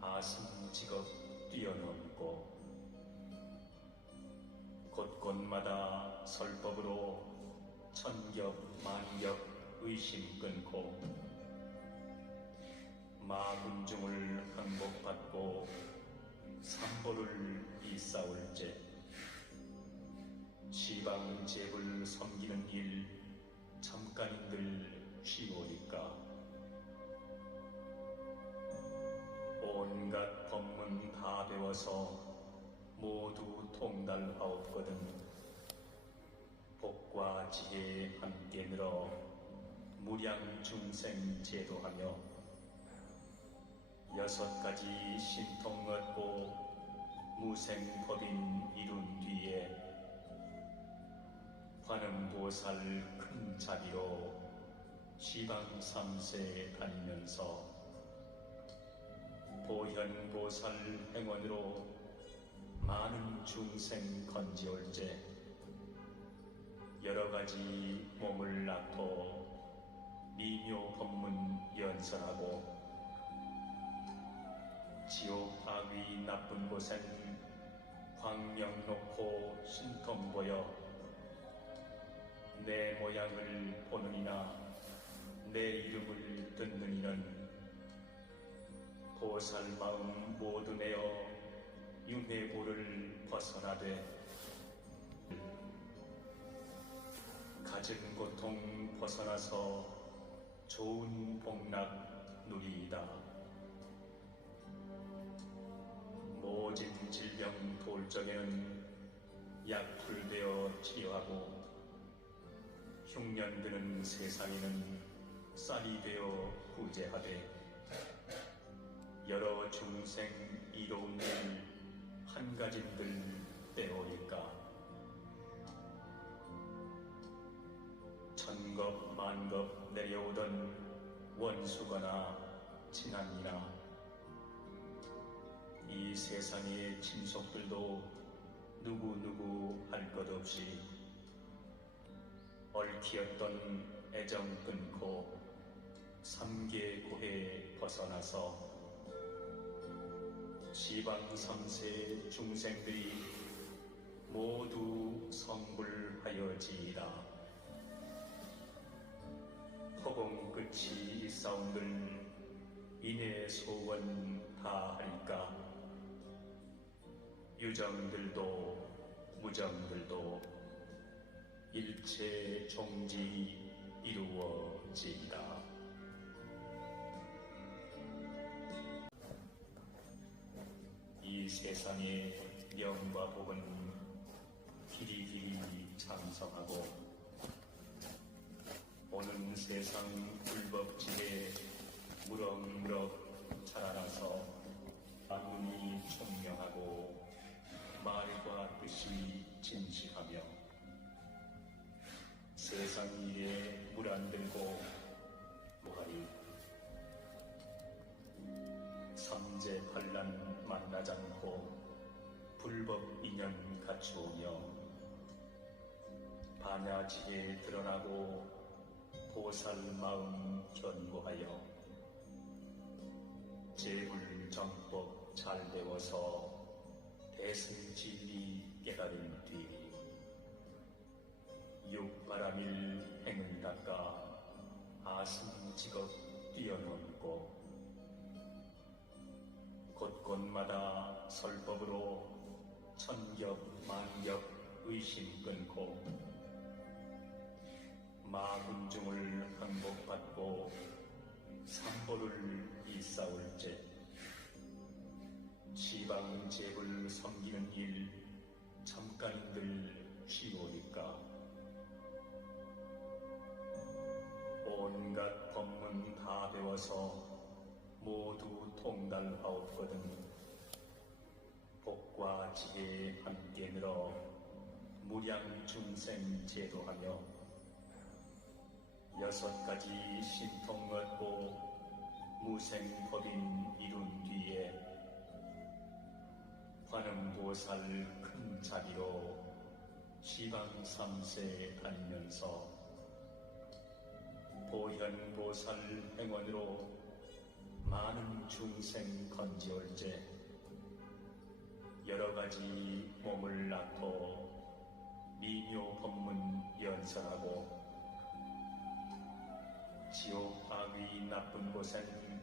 아승직업 뛰어넘고 곳곳마다 설법으로 천겹 만겹 의심 끊고 마군중을 항복받고 삼보를 이싸울제 시방제불 섬기는 일 잠깐인들 쉬오리까. 온갖 법문 다 배워서 모두 통달하옵거든 복과 지혜 함께 늘어 무량중생 제도하며 6가지 신통 얻고 무생법인 이룬 뒤에 관음보살 큰 자비로 시방 3세 다니면서 보현보살 행원으로 많은 중생 건지올제 여러가지 몸을 낳고 미묘 법문 연설하고 지옥 악의 나쁜 곳엔 광명 놓고 신통 보여 내 모양을 보느니나 내 이름을 듣는 이는 보살 마음 모두 내어 윤회고를 벗어나되 가진 고통 벗어나서 좋은 복락 누리이다. 모진 질병 돌 적에는 약풀되어 치료하고 흉년 드는 세상에는 쌀이 되어 구제하되 여러 중생 이로운 일 한 가진들 때오릴까. 천겁 만겁 내려오던 원수거나 친한이나 이 세상의 친속들도 누구누구 할 것 없이 얽히었던 애정 끊고 삼계고해 벗어나서 시방 3세 중생들이 모두 성불하여지이다. 허공 끝이 있사온들 이내 소원 다하리까. 유정들도 무정들도 일체 종지 이루어지이다. 이 세상의 명과 복은 길이길이 장성하고 오는 세상 불법지에 무럭무럭 자라나서 만군이 총명하고 말과 뜻이 진실하며 세상 일에 물 안 들고 무하리. 삼재반란 만나지 않고 불법 인연 갖추오며 반야지에 드러나고 보살 마음 견고하여 제불정법 잘 배워서 대승진리 깨달은 뒤 육바람일 행을 닦아 아승직업 뛰어넘고 곳곳마다 설법으로 천겹 만겹 의심 끊고 마군중을 항복받고 삼보를 이싸울째 지방제불 섬기는 일 잠깐들 쉬우니까 온갖 법문 다 배워서 모두 통달하옵거든 복과 지혜 함께 늘어 무량중생 제도하며 6가지 신통 얻고 무생법인 이룬 뒤에 관음보살 큰 자리로 시방 3세 다니면서 보현보살 행원으로 많은 중생 건지올제 여러가지 몸을 낳고 미묘 법문 연설하고 지옥 바위 나쁜 곳엔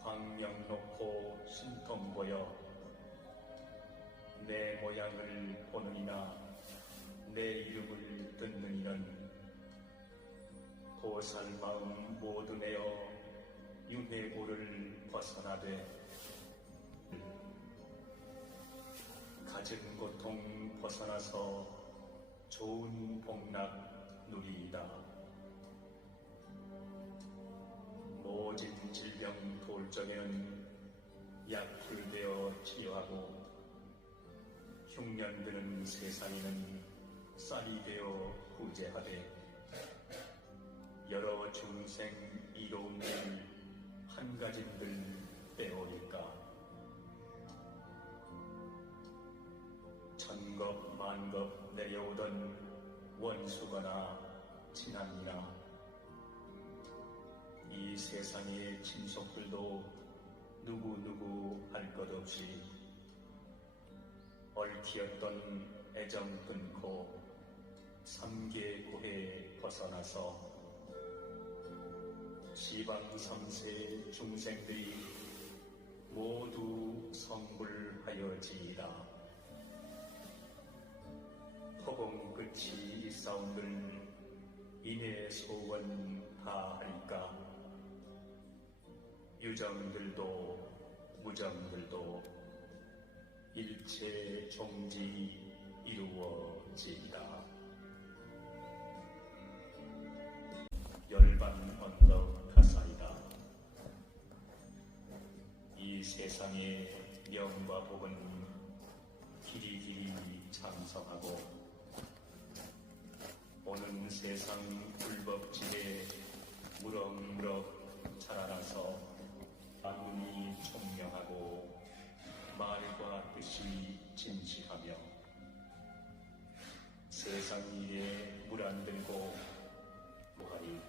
광명 놓고 신통 보여 내 모양을 보느니나 내 이름을 듣는 이는 보살 마음 모두 내어 윤회고를 벗어나되 가진 고통 벗어나서 좋은 복락 누리이다. 모진 질병 돌적에는 약불되어 치료하고 흉년드는 세상에는 쌀이 되어 구제하되 여러 중생 이로운 일 한 가진들 빼오니까 천겁 만겁 내려오던 원수거나 친한이나 이 세상의 친속들도 누구 할 것 없이 얽히었던 애정 끊고 삼계고해 벗어나서 시방 3세 중생들이 모두 성불하여지이다. 허공 끝이 있사온들 인의 소원 다 할까? 유정들도 무정들도 일체 종지 이루어지이다. 열반 언덕 가사이다. 이 세상의 명과 복은 길이길이 장성하고 오는 세상 불법지에 무럭무럭 자라나서 만문이 총명하고 말과 뜻이 진실하며 세상 일에 물 안 들고 무하리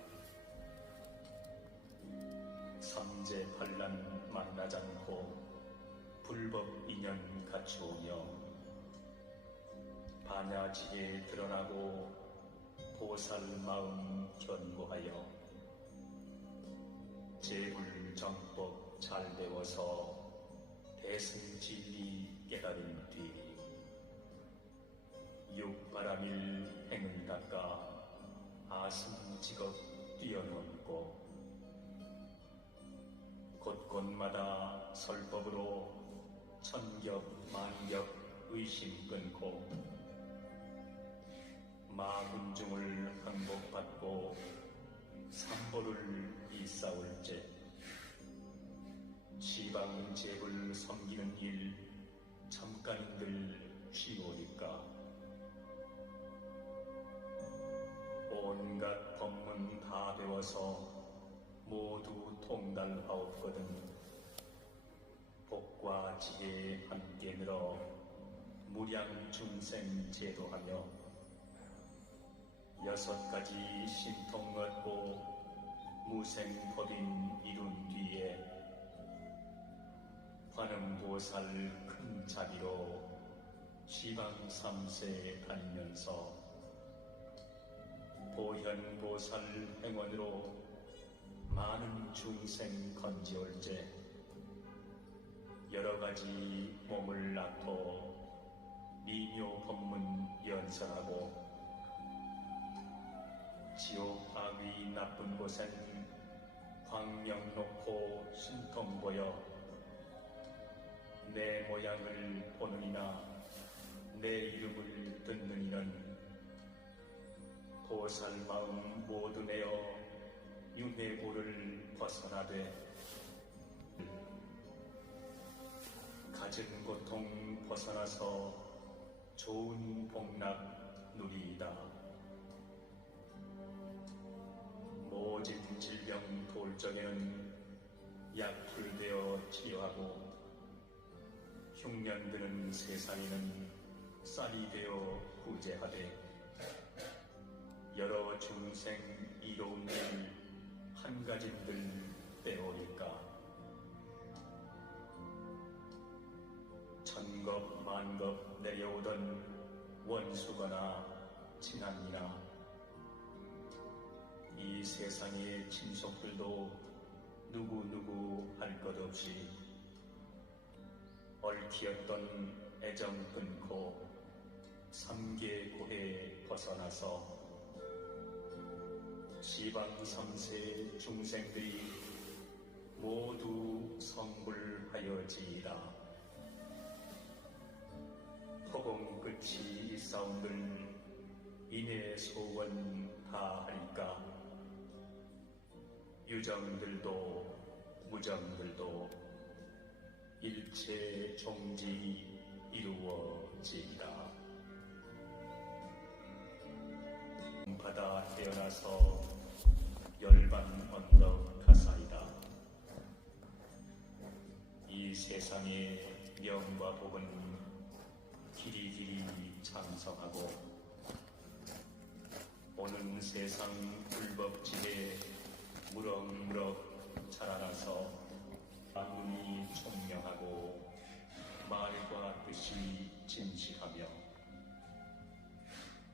삼재반란 만나지 않고 불법 인연 갖추오며 반야지에 드러나고 보살 마음 견고하여 제불정법 잘 배워서 대승진리 깨달은 뒤 육바람일 행을 닦아 아승직업 뛰어넘고 곳곳마다 설법으로 천겹 만겹 의심 끊고 마군중을 항복받고 삼보를 이싸울째 지방제불 섬기는 일 잠깐들 쉬우니까 온갖 법문 다 배워서 모두 통달하옵거든 복과 지혜 함께 늘어 무량중생 제도하며 6가지 신통 얻고 무생법인 이룬 뒤에 관음보살 큰 자비로 시방 3세에 다니면서 보현보살 행원으로 많은 중생 건지올제 여러가지 몸을 낳고 미묘법문 연설하고 지옥 하위 나쁜 곳엔 광명 놓고 신통 보여 내 모양을 보는 이나 내 이름을 듣는 이는 보살 마음 모두 내어 윤회고를 벗어나되 가진 고통 벗어나서 좋은 복락 누리이다. 모진 질병 돌적에는 약불되어 치료하고 흉년드는 세상에는 쌀이 되어 구제하되 여러 중생 이로운 일 한가짐들 때오리까 천겁 만겁 내려오던 원수거나 친한이나 이 세상의 친속들도 누구누구 할 것 없이 얽히었던 애정 끊고 삼계고해 벗어나서 시방 3세 중생들이 모두 성불하여지이다. 허공 끝이 있사온들 인의 소원 다하리까 유정들도 무정들도 일체 종지 이루어지이다. 바다 태어나서 열반 언덕 가사이다. 이 세상의 명과 복은 길이길이 장성하고 오는 세상 불법지에 무럭무럭 자라나서 만물이 총명하고 말과 뜻이 진실하며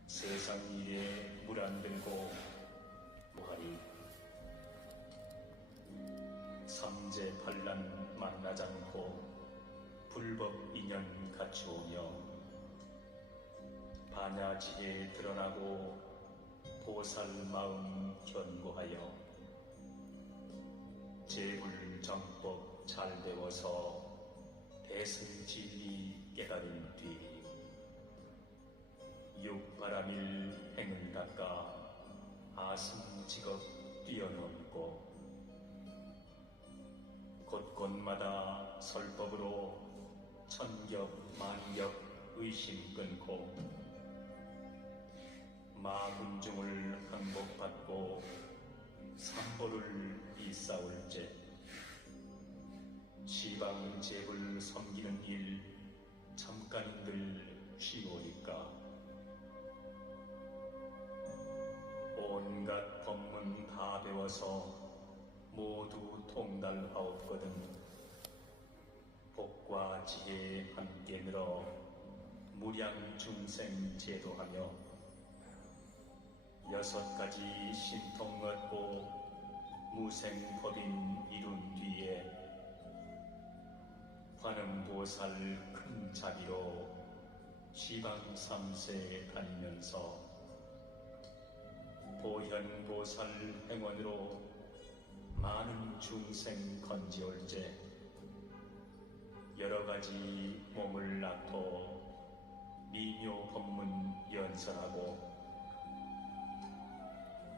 세상 일에 물 안 들고 무하리 삼재반란 만나지 않고 불법 인연 갖추오며 반야지에 드러나고 보살 마음 견고하여 제불정법 잘 배워서 대승진리 깨달은 뒤 육바람일 행을 닦아 아승직업 뛰어넘고 곳곳마다 설법으로 천겹 만겹 의심 끊고 마군중을 항복받고 삼보를 이싸울제 시방제불 섬기는 일 잠깐들 쉬오리까 온갖 법문 다 배워서 모두 통달하옵거든 복과 지혜 함께 늘어 무량 중생 제도하며 6가지 신통 얻고 무생법인 이룬 뒤에 관음보살 큰 자비로 시방 3세에 다니면서 보현보살 행원으로 많은 중생 건지올제 여러가지 몸을 낳고 미묘법문 연설하고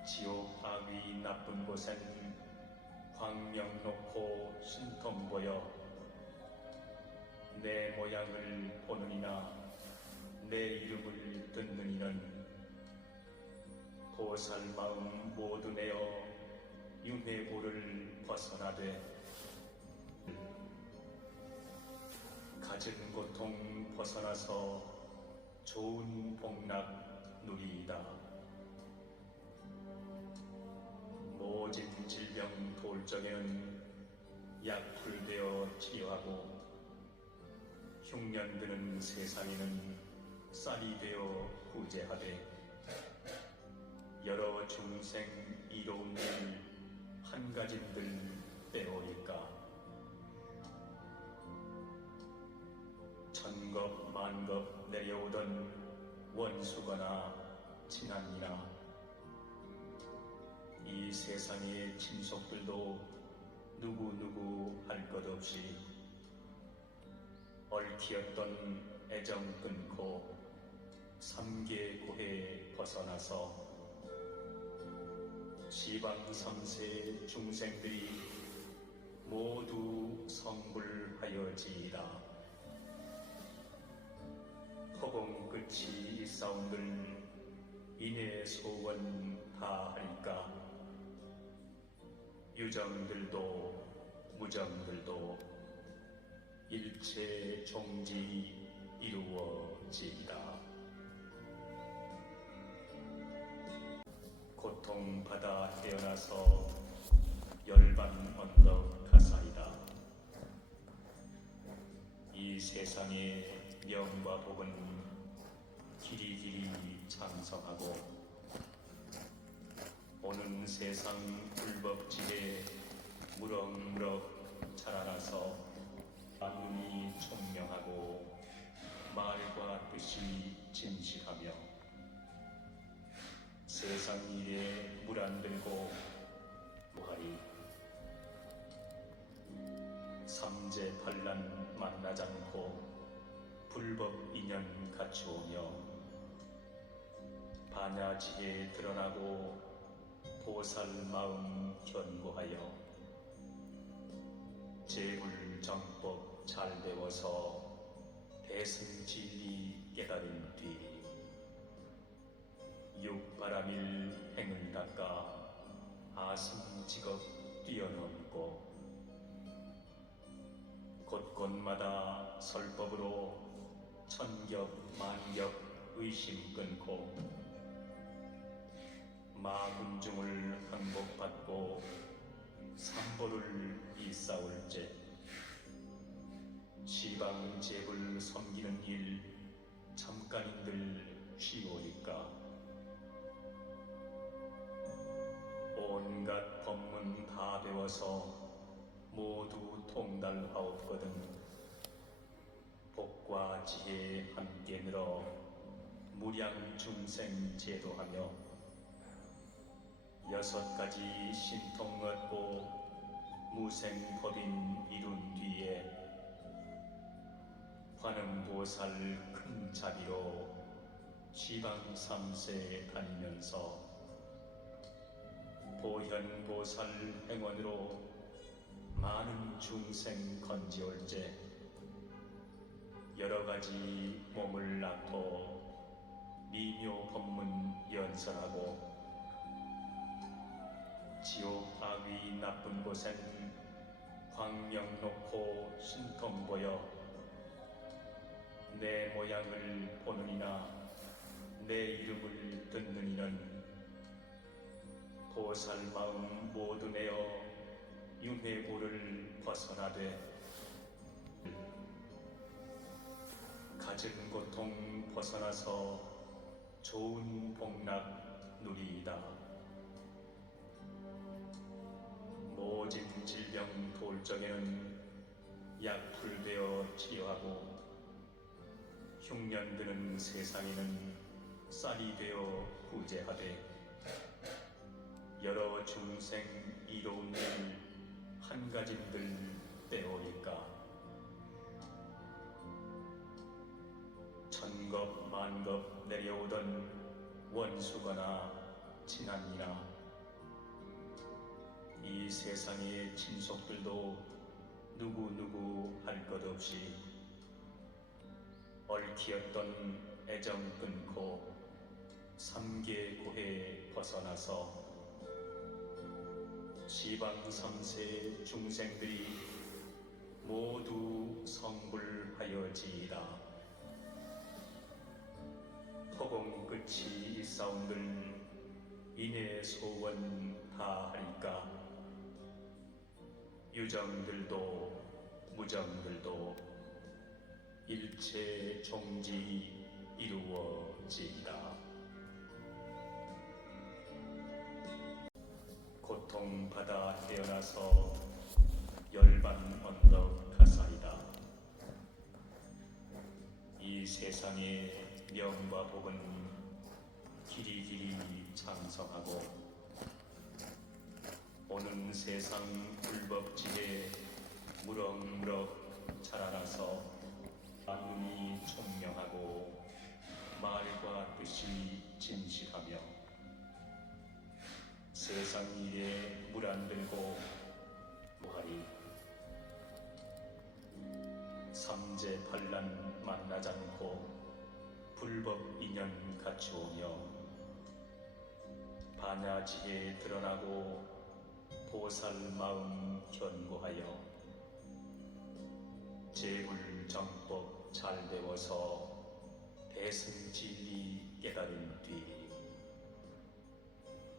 지옥 하위 나쁜 곳엔 광명 놓고 신통 보여 내 모양을 보는 이나 내 이름을 듣는 이는 보살 마음 모두 내어 윤회고를 벗어나되 가진 고통 벗어나서 좋은 복락 누리이다. 모진 질병 돌적에는 약불되어 치료하고 흉년드는 세상에는 쌀이 되어 구제하되 여러 중생 이로운 일 한가짐들 때오일까. 천겁 만겁 내려오던 원수거나 친한이나 이 세상의 친속들도 누구누구 할 것 없이 얽히었던 애정 끊고 삼계고해 벗어나서 지방 3세 중생들이 모두 성불하여지이다. 허공 끝이 있사온들 이내 소원 다하리까. 유정들도 무정들도 일체 종지 이루어지이다. 고통받아 태어나서 열반 언덕 가사이다. 이 세상의 명과 복은 길이길이 장성하고 오는 세상 불법지에 무럭무럭 자라나서 만물이 총명하고 말과 뜻이 진실하며 세상 일에 물 안 들고 무하리 삼재반란 만나지 않고 불법 인연 갖추오며 반야지에 드러나고 보살 마음 견고하여 재불정법 잘 배워서 대승진리 깨달은 뒤 육바람일 행을 닦아 아승직업 뛰어넘고 곳곳마다 설법으로 천겹 만겹 의심 끊고 마군중을 항복받고 삼보를 이싸울째 시방제불 섬기는 일 잠깐인들 쉬오리까. 온갖 법문 다 배워서 모두 통달하옵거든 복과 지혜 함께 늘어 무량 중생 제도하며 6가지 신통 얻고 무생법인 이룬 뒤에 관음보살 큰 자비로 시방 3세 다니면서 보현보살 행원으로 많은 중생 건지올제 여러가지 몸을 낳고 미묘 법문 연설하고 지옥 악위 나쁜 곳엔 광명 놓고 신통 보여 내 모양을 보는 이나 내 이름을 듣는 이는 보살 마음 모두 내어 윤회고를 벗어나되 가진 고통 벗어나서 좋은 복락 누리이다. 모진 질병 돌적에는 약불되어 치료하고 흉년드는 세상에는 쌀이 되어 구제하되 여러 중생 이로운 일 한가짐들 때오일까. 천겁 만겁 내려오던 원수거나 친한이나 이 세상의 친속들도 누구누구 할 것 없이 얽히었던 애정 끊고 삼계고해 벗어나서 지방 3세 중생들이 모두 성불하여지이다. 허공 끝이 있사온들 이내 소원 다 하리까. 유정들도 무정들도 일체 종지 이루어지리라. 고통받아 태어나서 열반 언덕 가사이다. 이 세상의 명과 복은 길이길이 장성하고 오는 세상 불법지에 무럭무럭 자라나서 만물이 총명하고 말과 뜻이 진실하며 세상 일에 물 안 들고 무하리. 삼재 반란 만나지 않고 불법 인연 갖추오며 반야지에 드러나고 보살 마음 견고하여 제불정법 잘 배워서 대승진리 깨달은 뒤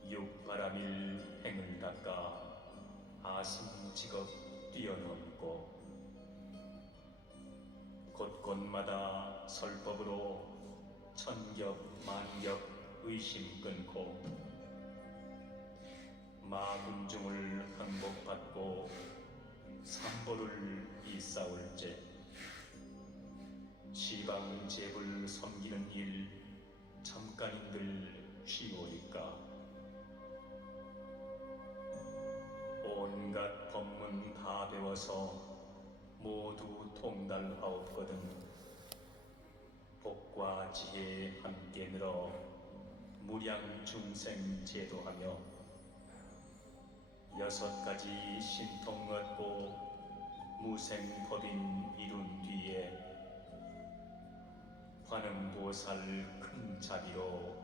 육바람일 행을 닦아 아승직업 뛰어넘고 곳곳마다 설법으로 천겹 만겹 의심 끊고 마군중을 항복받고 삼보를 이싸울제 시방제불 섬기는 일 잠깐인들 쉬우니까 온갖 법문 다 배워서 모두 통달하옵거든 복과 지혜 함께 늘어 무량 중생 제도하며 6가지 신통 얻고 무생법인 이룬 뒤에 관음보살 큰 자비로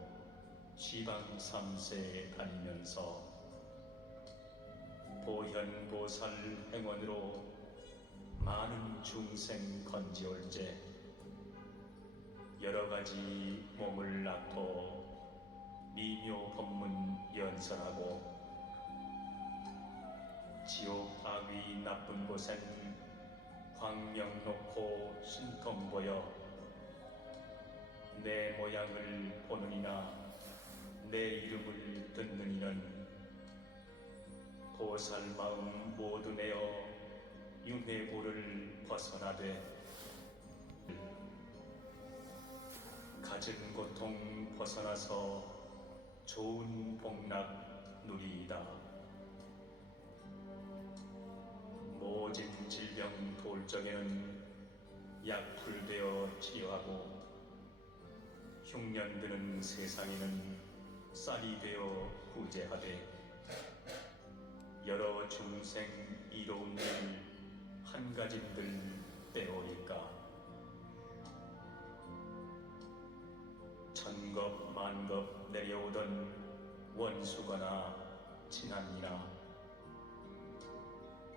시방 3세 다니면서 보현보살 행원으로 많은 중생 건지올제 여러가지 몸을 낳고 미묘 법문 연설하고 지옥 악위 나쁜 곳엔 광명 놓고 신통 보여 내 모양을 보는 이나 내 이름을 듣는 이는 보살 마음 모두 내어 윤회고를 벗어나되 가진 고통 벗어나서 좋은 복락 누리이다. 모진 질병 돌 적에는 약풀되어 치료하고 흉년 드는 세상에는 쌀이 되어 구제하되 여러 중생 이로운 일 한 가진들 빼오니까 천겁 만겁 내려오던 원수거나 친한이나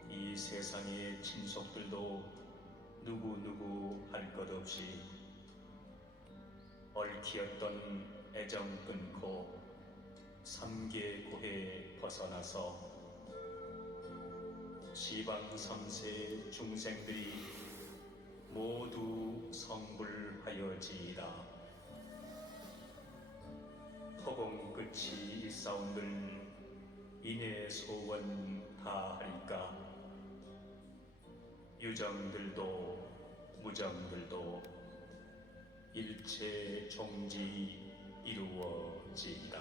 이 세상의 친속들도 누구누구 할 것 없이 얽히었던 애정 끊고 삼계고해 벗어나서 시방 3세 중생들이 모두 성불하여지이다. 허공 끝이 있사온들 인의 소원 다 하리까. 유정들도 무정들도 일체 종지 이루어지이다.